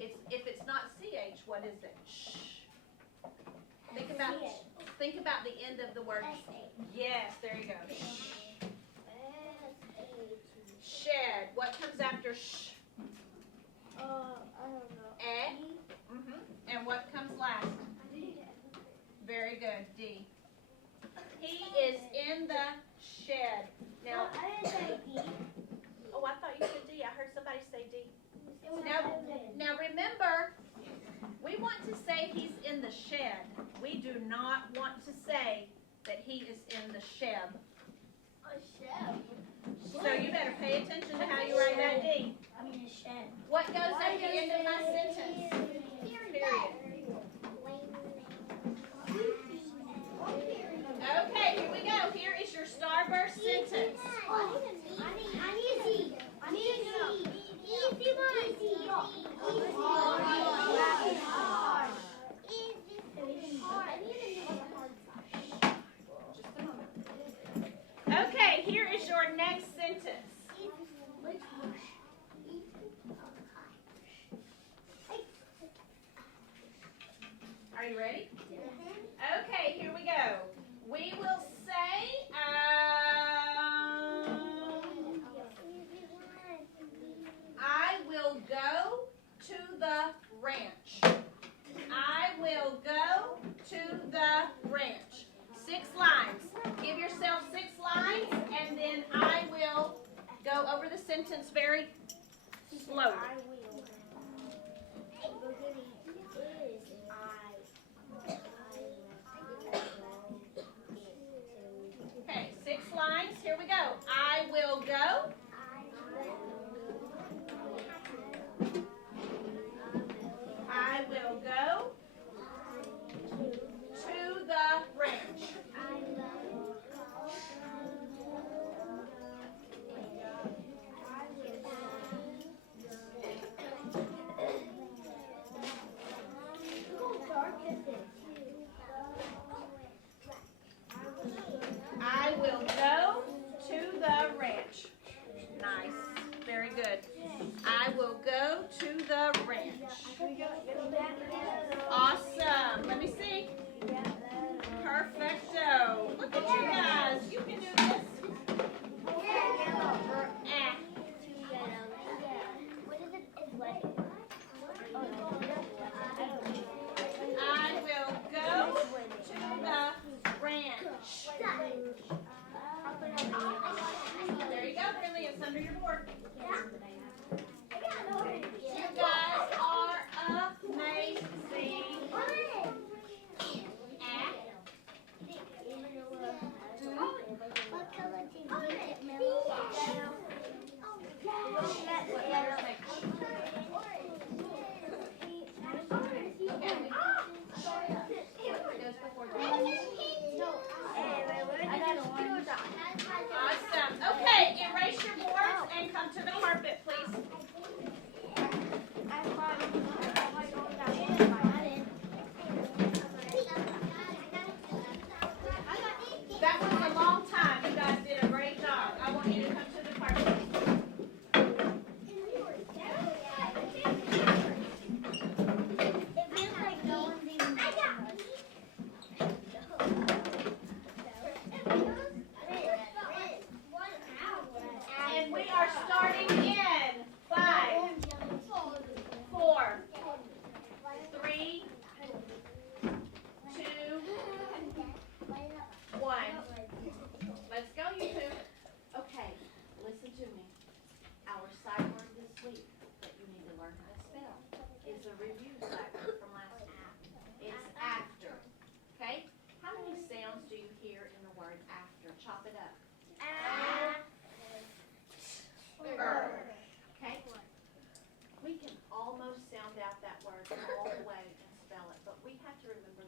If it's not CH, what is it? Shh. Think about the end of the word. Yes, there you go. Shed. What comes after sh? I don't know. E. And what comes last? Very good. D. He is in the shed. Now, I didn't say D. oh, I thought you said D. I heard somebody say D. Now remember, we want to say he's in the shed. We do not want to say that he is in the shed. A shed. So you better pay attention to how you write that D. I mean a shed. What goes at the end of my sentence? Period. Okay, here we go. Here is your starburst sentence. I need a D. I need a D. Easy one. Just a moment. Okay, here is your next sentence. Are you ready? Okay, here we go. We will say, I will go to the ranch. I will go to the ranch. 6 lines. Give yourself 6 lines, and then I will go over the sentence very slowly. Okay, 6 lines. Here we go. I will go. I will go to the ranch. I will go to the ranch. Nice. Very good. I will go to the ranch. Awesome. Let me see. Perfecto. Look at you guys. You can do this. I will go to the ranch. There you go, Brinley. It's under your board. You guys are amazing.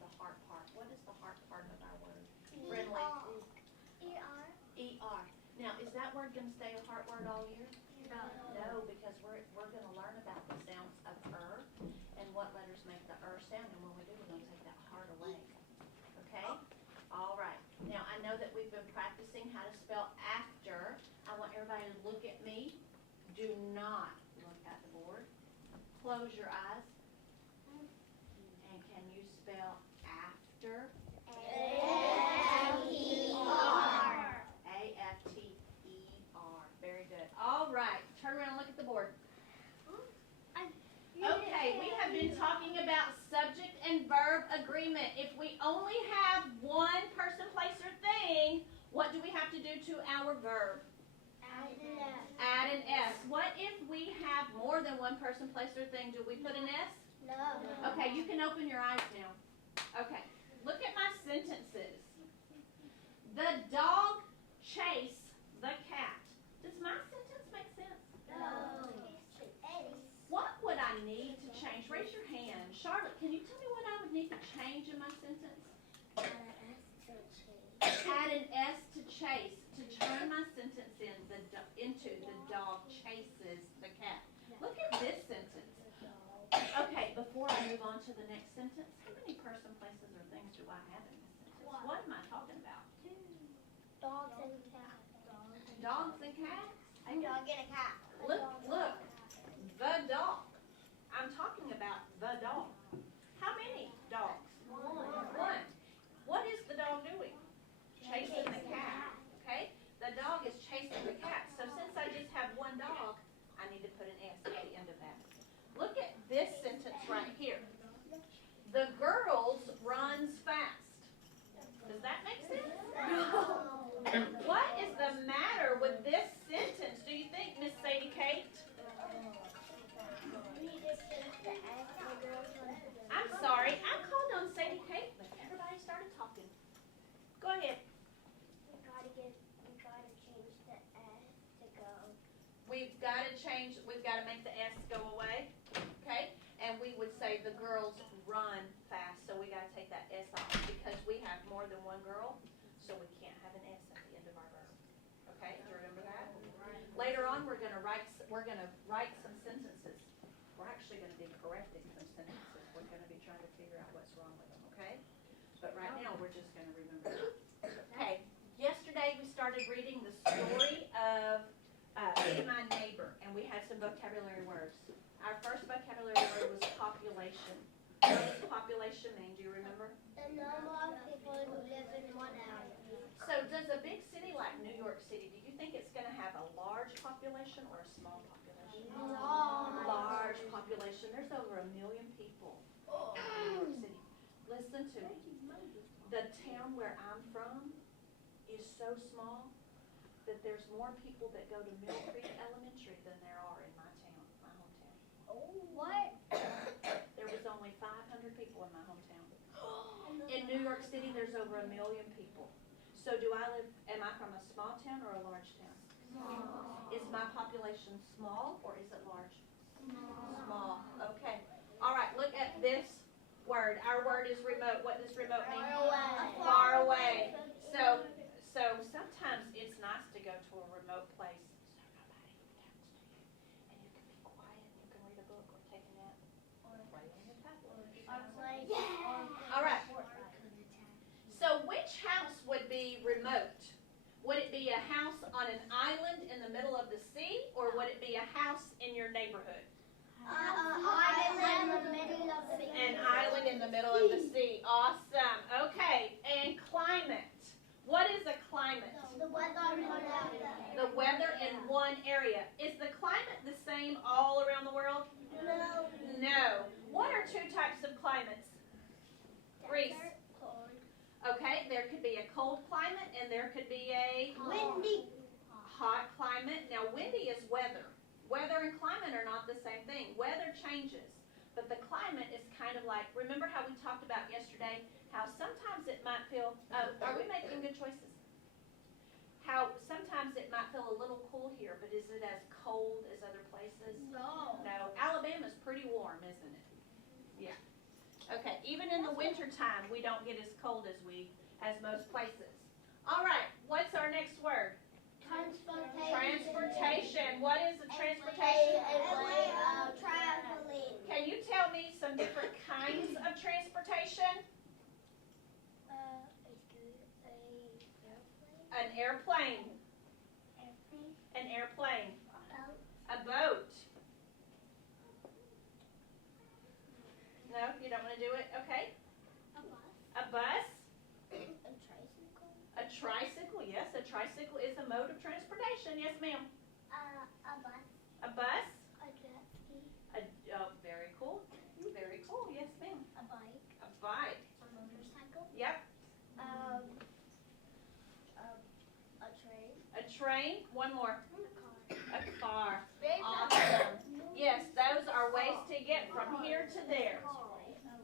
the hard part. What is the hard part of our word? Friendly. E-R. E-R. Now, is that word going to stay a heart word all year? No, because we're going to learn about the sounds of and what letters make the sound, and when we do, we're going to take that heart away. Okay? All right. Now, I know that we've been practicing how to spell after. I want everybody to look at me. Do not look at the board. Close your eyes. And can you spell after? A-F-T-E-R. A-F-T-E-R. Very good. All right. Turn around and look at the board. Okay, we have been talking about subject and verb agreement. If we only have one person, place, or thing, what do we have to do to our verb? Add an S. What if we have more than one person, place, or thing? Do we put an S? No. Okay, you can open your eyes now. Okay, look at my sentences. The dog chased the cat. Does my sentence make sense? No. What would I need to change? Raise your hand. Charlotte, can you tell me what I would need to change in my sentence? Add an S to chase, to turn my sentence into the dog chases the cat. Look at this sentence. Okay, before I move on to the next sentence, how many person, places, or things do I have in this sentence? What am I talking about? Dogs and cats. Dogs and cats? A dog and a cat. Look. The dog. I'm talking about the dog. How many dogs? One. What is the dog doing? Chasing the cat. Okay? The dog is chasing the cat. So since I just have one dog, I need to put an S at the end of that. Look at this sentence right here. The girls runs fast. Does that make sense? No. What is the matter with this sentence? Do you think, Miss Sadie Kate? I'm sorry, I called on Sadie Kate, but everybody started talking. Go ahead. We gotta change the S to go. We've got to make the S go away, okay? And we would say the girls run fast, so we got to take that S off because we have more than one girl, so we can't have an S at the end of our verb. Okay, do you remember that? Later on, we're going to write some sentences. We're actually going to be correcting some sentences. We're going to be trying to figure out what's wrong with them, okay? But right now, we're just going to remember that. Okay, yesterday we started reading the story of Be My Neighbor, and we had some vocabulary words. Our first vocabulary word was population. What does population mean? Do you remember? The number of people who live in one area. So does a big city like New York City, do you think it's going to have a large population or a small population? Large population. There's over 1 million people in New York City. Listen to me. The town where I'm from is so small that there's more people that go to Mill Creek Elementary than there are in my town, my hometown. What? There was only 500 people in my hometown. In New York City, there's over 1 million people. So am I from a small town or a large town? Small. Is my population small or is it large? Small. Okay. All right, look at this word. Our word is remote. What does remote mean? Far away. So sometimes it's nice to go to a remote place so nobody talks to you. And you can be quiet and you can read a book or take a nap or play on your tablet. All right. So which house would be remote? Would it be a house on an island in the middle of the sea, or would it be a house in your neighborhood? Island in the middle of the sea. An island in the middle of the sea. Awesome. Okay. And climate. What is a climate? The weather in one area. The weather in one area. Is the climate the same all around the world? No. No. What are two types of climates? Reese. Okay, there could be a cold climate and there could be a Windy. hot climate. Now, windy is weather. Weather and climate are not the same thing. Weather changes, but the climate is kind of like, remember how we talked about yesterday, how sometimes it might feel, are we making good choices? How sometimes it might feel a little cool here, but is it as cold as other places? No. No. Alabama's pretty warm, isn't it? Yeah. Okay, even in the winter time, we don't get as cold as most places. All right, what's our next word? Transportation. Transportation. What is a transportation? A way of traveling. Can you tell me some different kinds of transportation? An airplane. An airplane. A boat. No, you don't want to do it? Okay. A bus. A tricycle, yes, a tricycle is a mode of transportation. Yes, ma'am. A bus. Oh, very cool. Very cool. Yes, ma'am. A bike. A motorcycle. Yep. A train. A train. One more. A car. A car. Awesome. Yes, those are ways to get from here to there.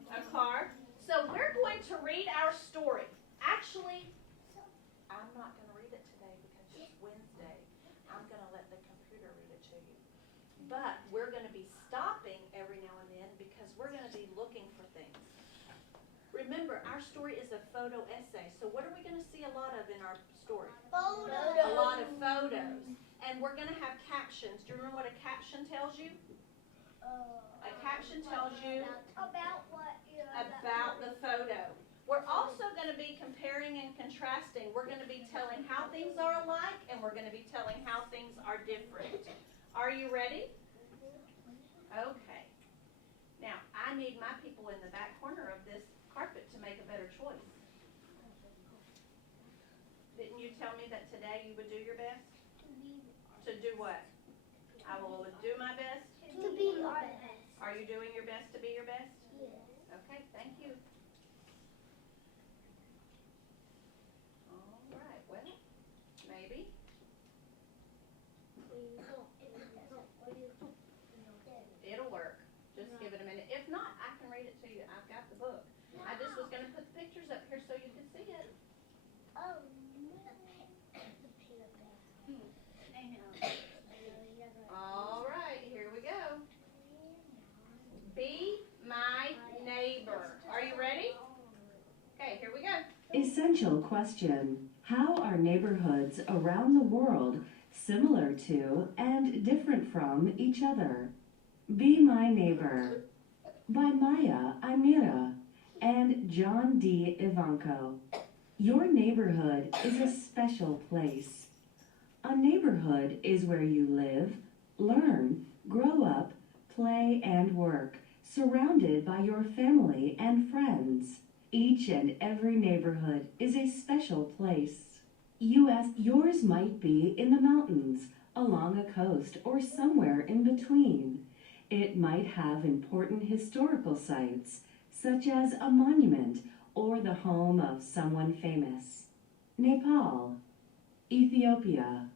A car. So we're going to read our story. Actually, I'm not going to read it today because it's Wednesday. I'm going to let the computer read it to you. But we're going to be stopping every now and then because we're going to be looking for things. Remember, our story is a photo essay. So what are we going to see a lot of in our story? Photos. A lot of photos. And we're going to have captions. Do you remember what a caption tells you? A caption tells you About what? about the photo. We're also going to be comparing and contrasting. We're going to be telling how things are alike, and we're going to be telling how things are different. Are you ready? Okay. Now, I need my people in the back corner of this carpet to make a better choice. Didn't you tell me that today you would do your best? To do what? I will do my best. To be our best. Are you doing your best to be your best? Yes. Okay, thank you. All right, well, maybe. It'll work. Just give it a minute. If not, I can read it to you. I've got the book. I just was going to put the pictures up here so you could see it. Oh, All right, here we go. Be my neighbor. Are you ready? Okay, here we go. Essential question. How are neighborhoods around the world similar to and different from each other? Be My Neighbor by Maya Imira and John D. Ivanko. Your neighborhood is a special place. A neighborhood is where you live, learn, grow up, play, and work, surrounded by your family and friends. Each and every neighborhood is a special place. Yours might be in the mountains, along a coast, or somewhere in between. It might have important historical sites, such as a monument or the home of someone famous. Nepal, Ethiopia.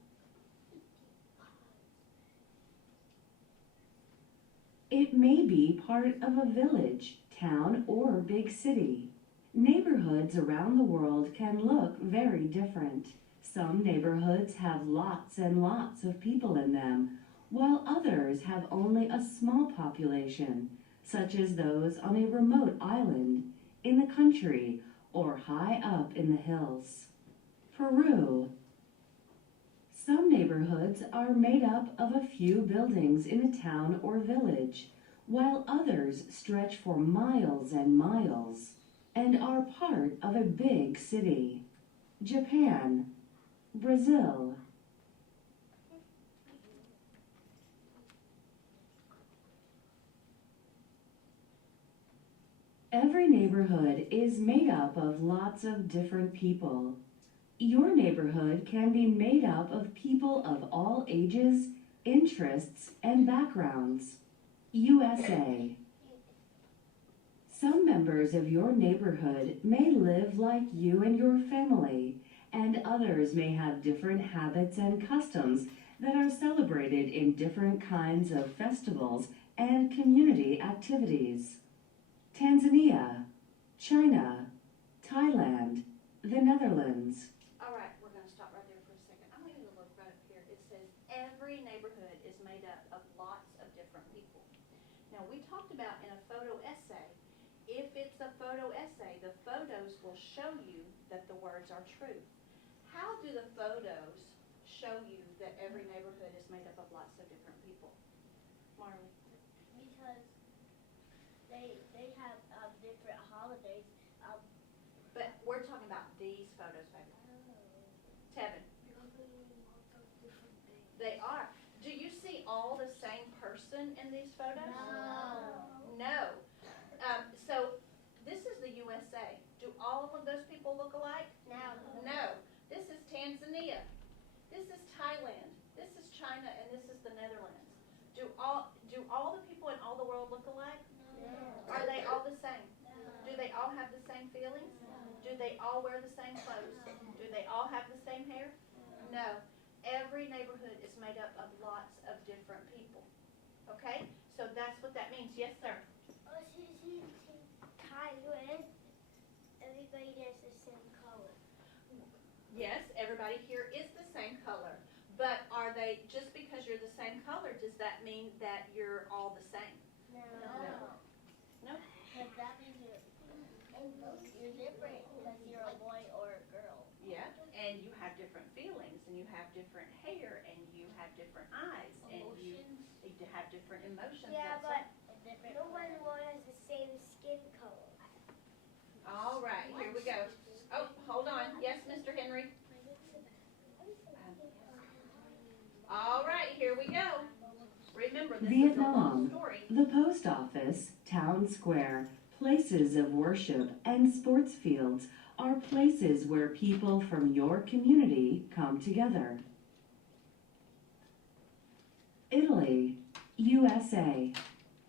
It may be part of a village, town, or big city. Neighborhoods around the world can look very different. Some neighborhoods have lots and lots of people in them, while others have only a small population, such as those on a remote island, in the country, or high up in the hills. Peru. Some neighborhoods are made up of a few buildings in a town or village, while others stretch for miles and miles and are part of a big city. Japan, Brazil. Every neighborhood is made up of lots of different people. Your neighborhood can be made up of people of all ages, interests, and backgrounds. USA. Some members of your neighborhood may live like you and your family, and others may have different habits and customs that are celebrated in different kinds of festivals and community activities. Tanzania, China, Thailand, the Netherlands. All right, we're going to stop right there for a second. I want you to look right up here. It says every neighborhood is made up of lots of different people. Now, we talked about in a photo essay, if it's a photo essay, the photos will show you that the words are true. How do the photos show you that every neighborhood is made up of lots of different people? Marley? Because they have different holidays. But we're talking about these photos, baby. Tevin? They are. Do you see all the same person in these photos? No. So this is the USA. Do all of those people look alike? No. This is Tanzania. This is Thailand. This is China, and this is the Netherlands. Do all the people in all the world look alike? Are they all the same? Do they all have the same feelings? Do they all wear the same clothes? Do they all have the same hair? No. Every neighborhood is made up of lots of different people. Okay? So that's what that means. Yes, sir? Thailand, everybody has the same color. Yes, everybody here is the same color. But are they, just because you're the same color, does that mean that you're all the same? No. No? Because that means you're different because you're a boy or a girl. Yeah, and you have different feelings, and you have different hair, and you have different eyes, and you have different emotions. Yeah, That's but no one has the same skin color. all right, here we go. Oh, hold on. Yes, Mr. Henry? All right, here we go. Remember, this is a long Vietnam, story. the post office, town square, places of worship, and sports fields are places where people from your community come together. Italy, USA,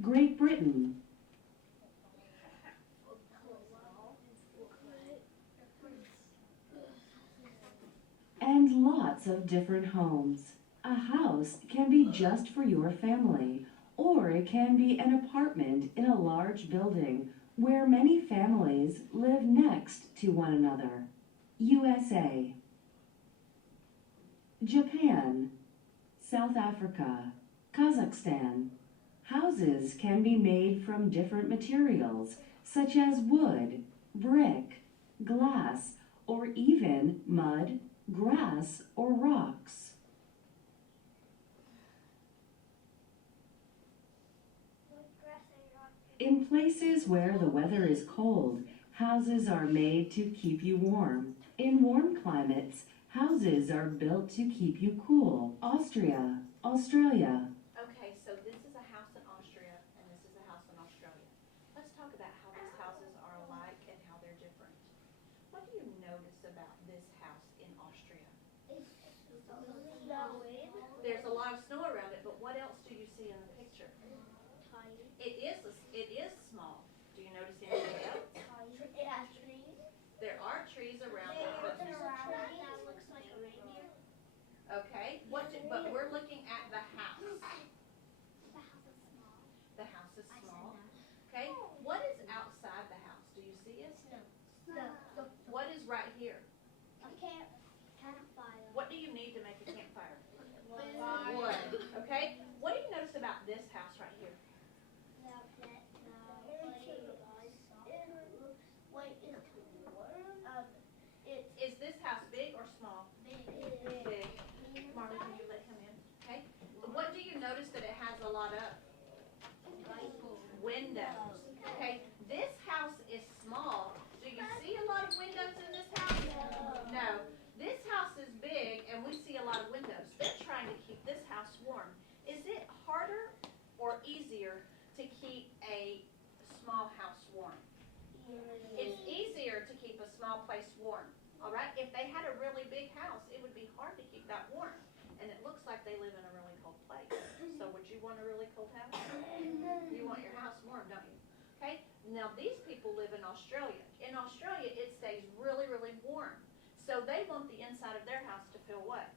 Great Britain, and lots of different homes. A house can be just for your family, or it can be an apartment in a large building where many families live next to one another. USA, Japan, South Africa, Kazakhstan. Houses can be made from different materials, such as wood, brick, glass, or even mud, grass, or rocks. In places where the weather is cold, houses are made to keep you warm. In warm climates, houses are built to keep you cool. Austria, Australia. Okay, so this is a house in Austria, and this is a house in Australia. Let's talk about how these houses are alike and how they're different. What do you notice about this house in Austria? There's a lot of snow around it, but what else do you see in the picture? It is small. Do you notice anything else? It has trees. There are trees around it, but That looks like a reindeer. okay. But we're looking at the house. The house is small. The house is small. Okay. What is outside the house? Do you see it? No. What is right here? A campfire. What do you need to make a campfire? Wood. Wood. Okay. What do you notice about this house right here? Is this house big or small? Big. Marley, can you let him in? Okay. What do you notice that it has a lot of? Windows. Okay. This house is small. Do you see a lot of windows in this house? No. This house is big and we see a lot of windows. They're trying to keep this house warm. Is it harder or easier to keep a small house warm? It's easier to keep a small place warm. All right? If they had a really big house, it would be hard to keep that warm. And it looks like they live in a really cold place. So would you want a really cold house? You want your house warm, don't you? Okay? Now these people live in Australia. In Australia, it stays really, really warm. So they want the inside of their house to feel what?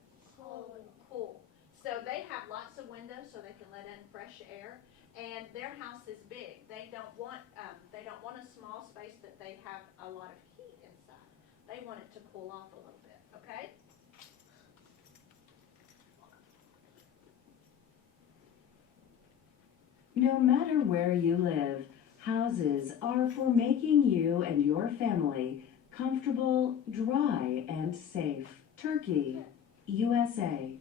Cool. So they have lots of windows so they can let in fresh air. And their house is big. They don't want a small space that they have a lot of heat inside. They want it to cool off a little bit, okay? No matter where you live, Houses are for making you and your family comfortable, dry, and safe. Turkey, USA.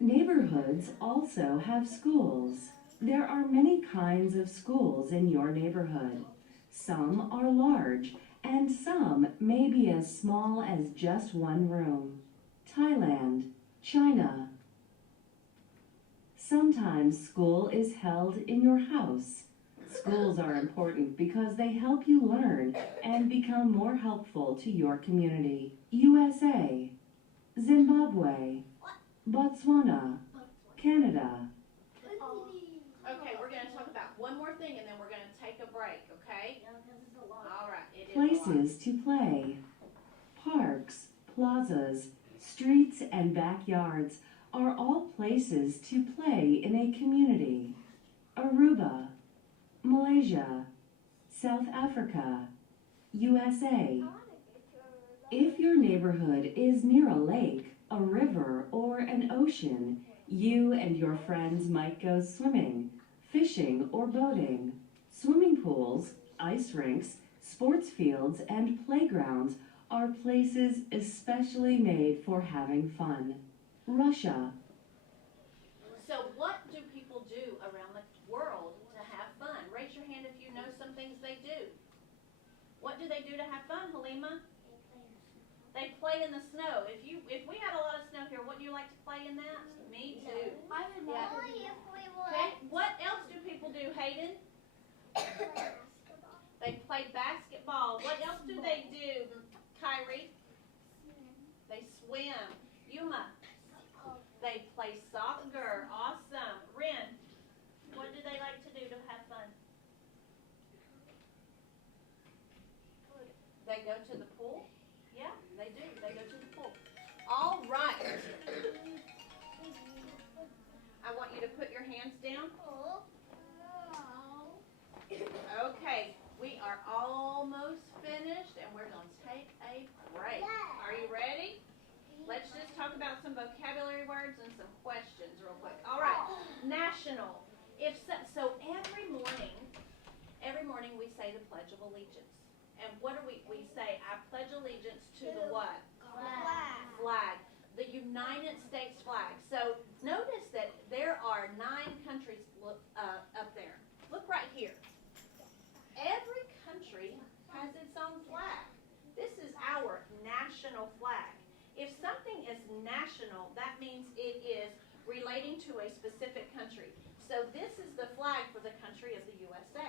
Neighborhoods also have schools. There are many kinds of schools in your neighborhood. Some are large, and some may be as small as just one room. Thailand, China. Sometimes school is held in your house. Schools are important because they help you learn and become more helpful to your community. USA, Zimbabwe, Botswana, Canada. Okay, we're gonna talk about one more thing and then we're gonna take a break, okay? All right, it is a lot. Places to play. Parks, plazas, streets, and backyards are all places to play in a community. Aruba, Malaysia, South Africa, USA. If your neighborhood is near a lake, a river, or an ocean, you and your friends might go swimming, fishing, or boating. Swimming pools, ice rinks, sports fields, and playgrounds are places especially made for having fun. Russia. So what do people do around the world to have fun? Raise your hand if you know some things they do. What do they do to have fun, Halima? They play in the snow. If we had a lot of snow here, wouldn't you like to play in that? Me too. Yeah. Okay. What else do people do, Hayden? They play basketball. What else do they do, Kyrie? They swim. Yuma. They play soccer. Awesome. Ren, what do they like to do to have fun? They go to the pool? Yeah, they do. They go to the pool. All right. I want you to put your hands down. Okay, we are almost finished and we're going to take a break. Are you ready? Let's just talk about some vocabulary words and some questions real quick. All right, national. So every morning we say the Pledge of Allegiance. And what do we say? I pledge allegiance to the what? Flag. The United States flag. So notice that there are 9 countries up there. Look right here. Every country has its own flag. This is our national flag. If something is national, that means it is relating to a specific country. So this is the flag for the country of the USA.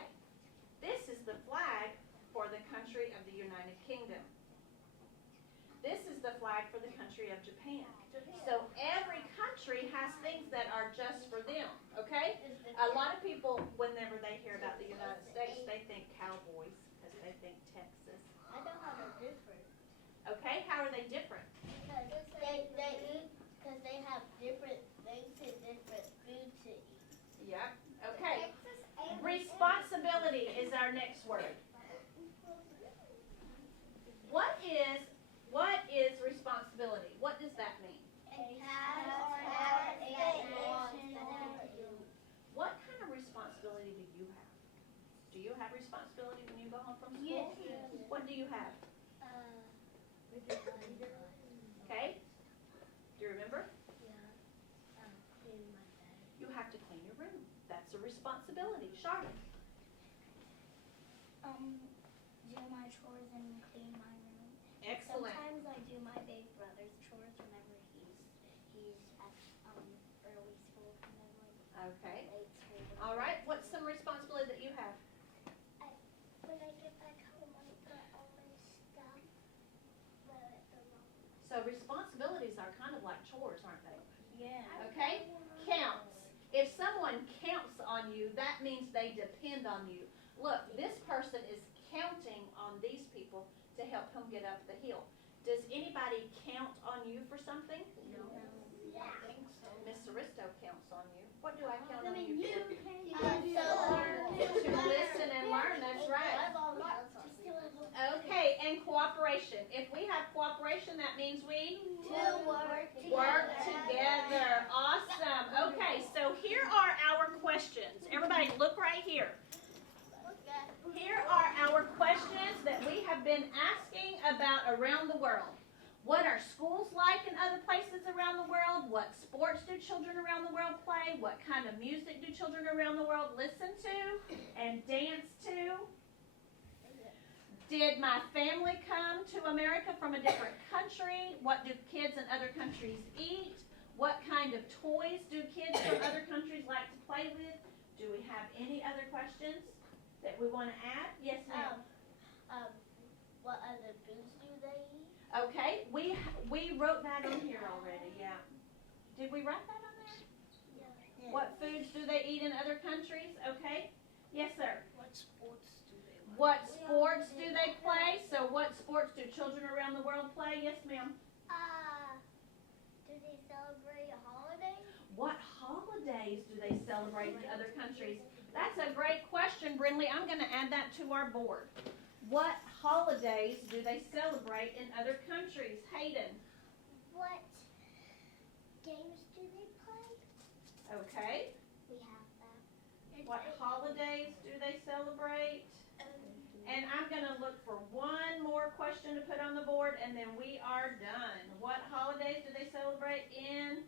This is the flag for the country of the United Kingdom. This is the flag for the country of Japan. So every country has things that are just for them, okay? A lot of people, whenever they hear about the United States, they think cowboys because they think Texas. I know how they're different. Okay, how are they different? Because they have different things and different food to eat. Yep, okay. Responsibility is our next word. What is responsibility? What does that mean? What kind of responsibility do you have? Do you have responsibility when you go home from school? Yes. What do you have? Okay? Do you remember? You have to clean your room. That's a responsibility. Charlotte? Do my chores and clean my room. Excellent. Sometimes I do my big brother's chores whenever he's at early school, kind of like Okay. late school. All right. What's some responsibility that you have? When I get back home, I put all my stuff where it belongs. So responsibilities are kind of like chores, aren't they? Yeah. Okay? Counts. If someone counts on you, that means they depend on you. Look, this person is counting on these people to help him get up the hill. Does anybody count on you for something? No. I think so. Miss Aristo counts on you. What do I count on you for? To listen and learn, that's right. Okay, and cooperate cooperation. If we have cooperation, that means we work work together. Awesome. Okay, so here are our questions. Everybody look right here. Here are our questions that we have been asking about around the world. What are schools like in other places around the world? What sports do children around the world play? What kind of music do children around the world listen to and dance to? Did my family come to America from a different country? What do kids in other countries eat? What kind of toys do kids from other countries like to play with? Do we have any other questions that we want to add? Yes, ma'am. What other foods do they eat? Okay, we wrote that on here already, yeah. Did we write that on there? Yeah. What foods do they eat in other countries? Okay. Yes, sir. What sports do they like? What sports do they play? So what sports do children around the world play? Yes, ma'am. Do they celebrate a holiday? What holidays do they celebrate in other countries? That's a great question, Brinley. I'm going to add that to our board. What holidays do they celebrate in other countries? Hayden. What games do they play? Okay. We have that. What holidays do they celebrate? And I'm going to look for one more question to put on the board, and then we are done. What holidays do they celebrate in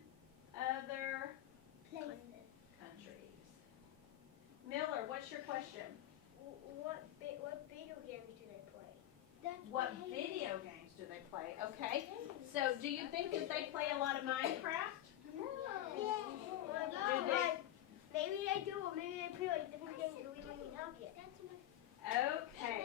other Places. countries? Miller, what's your question? What video games do they play? What video games do they play? Okay. So do you think that they play a lot of Minecraft? Do they? Maybe they do, or maybe they play like different games that we don't even have yet. Okay.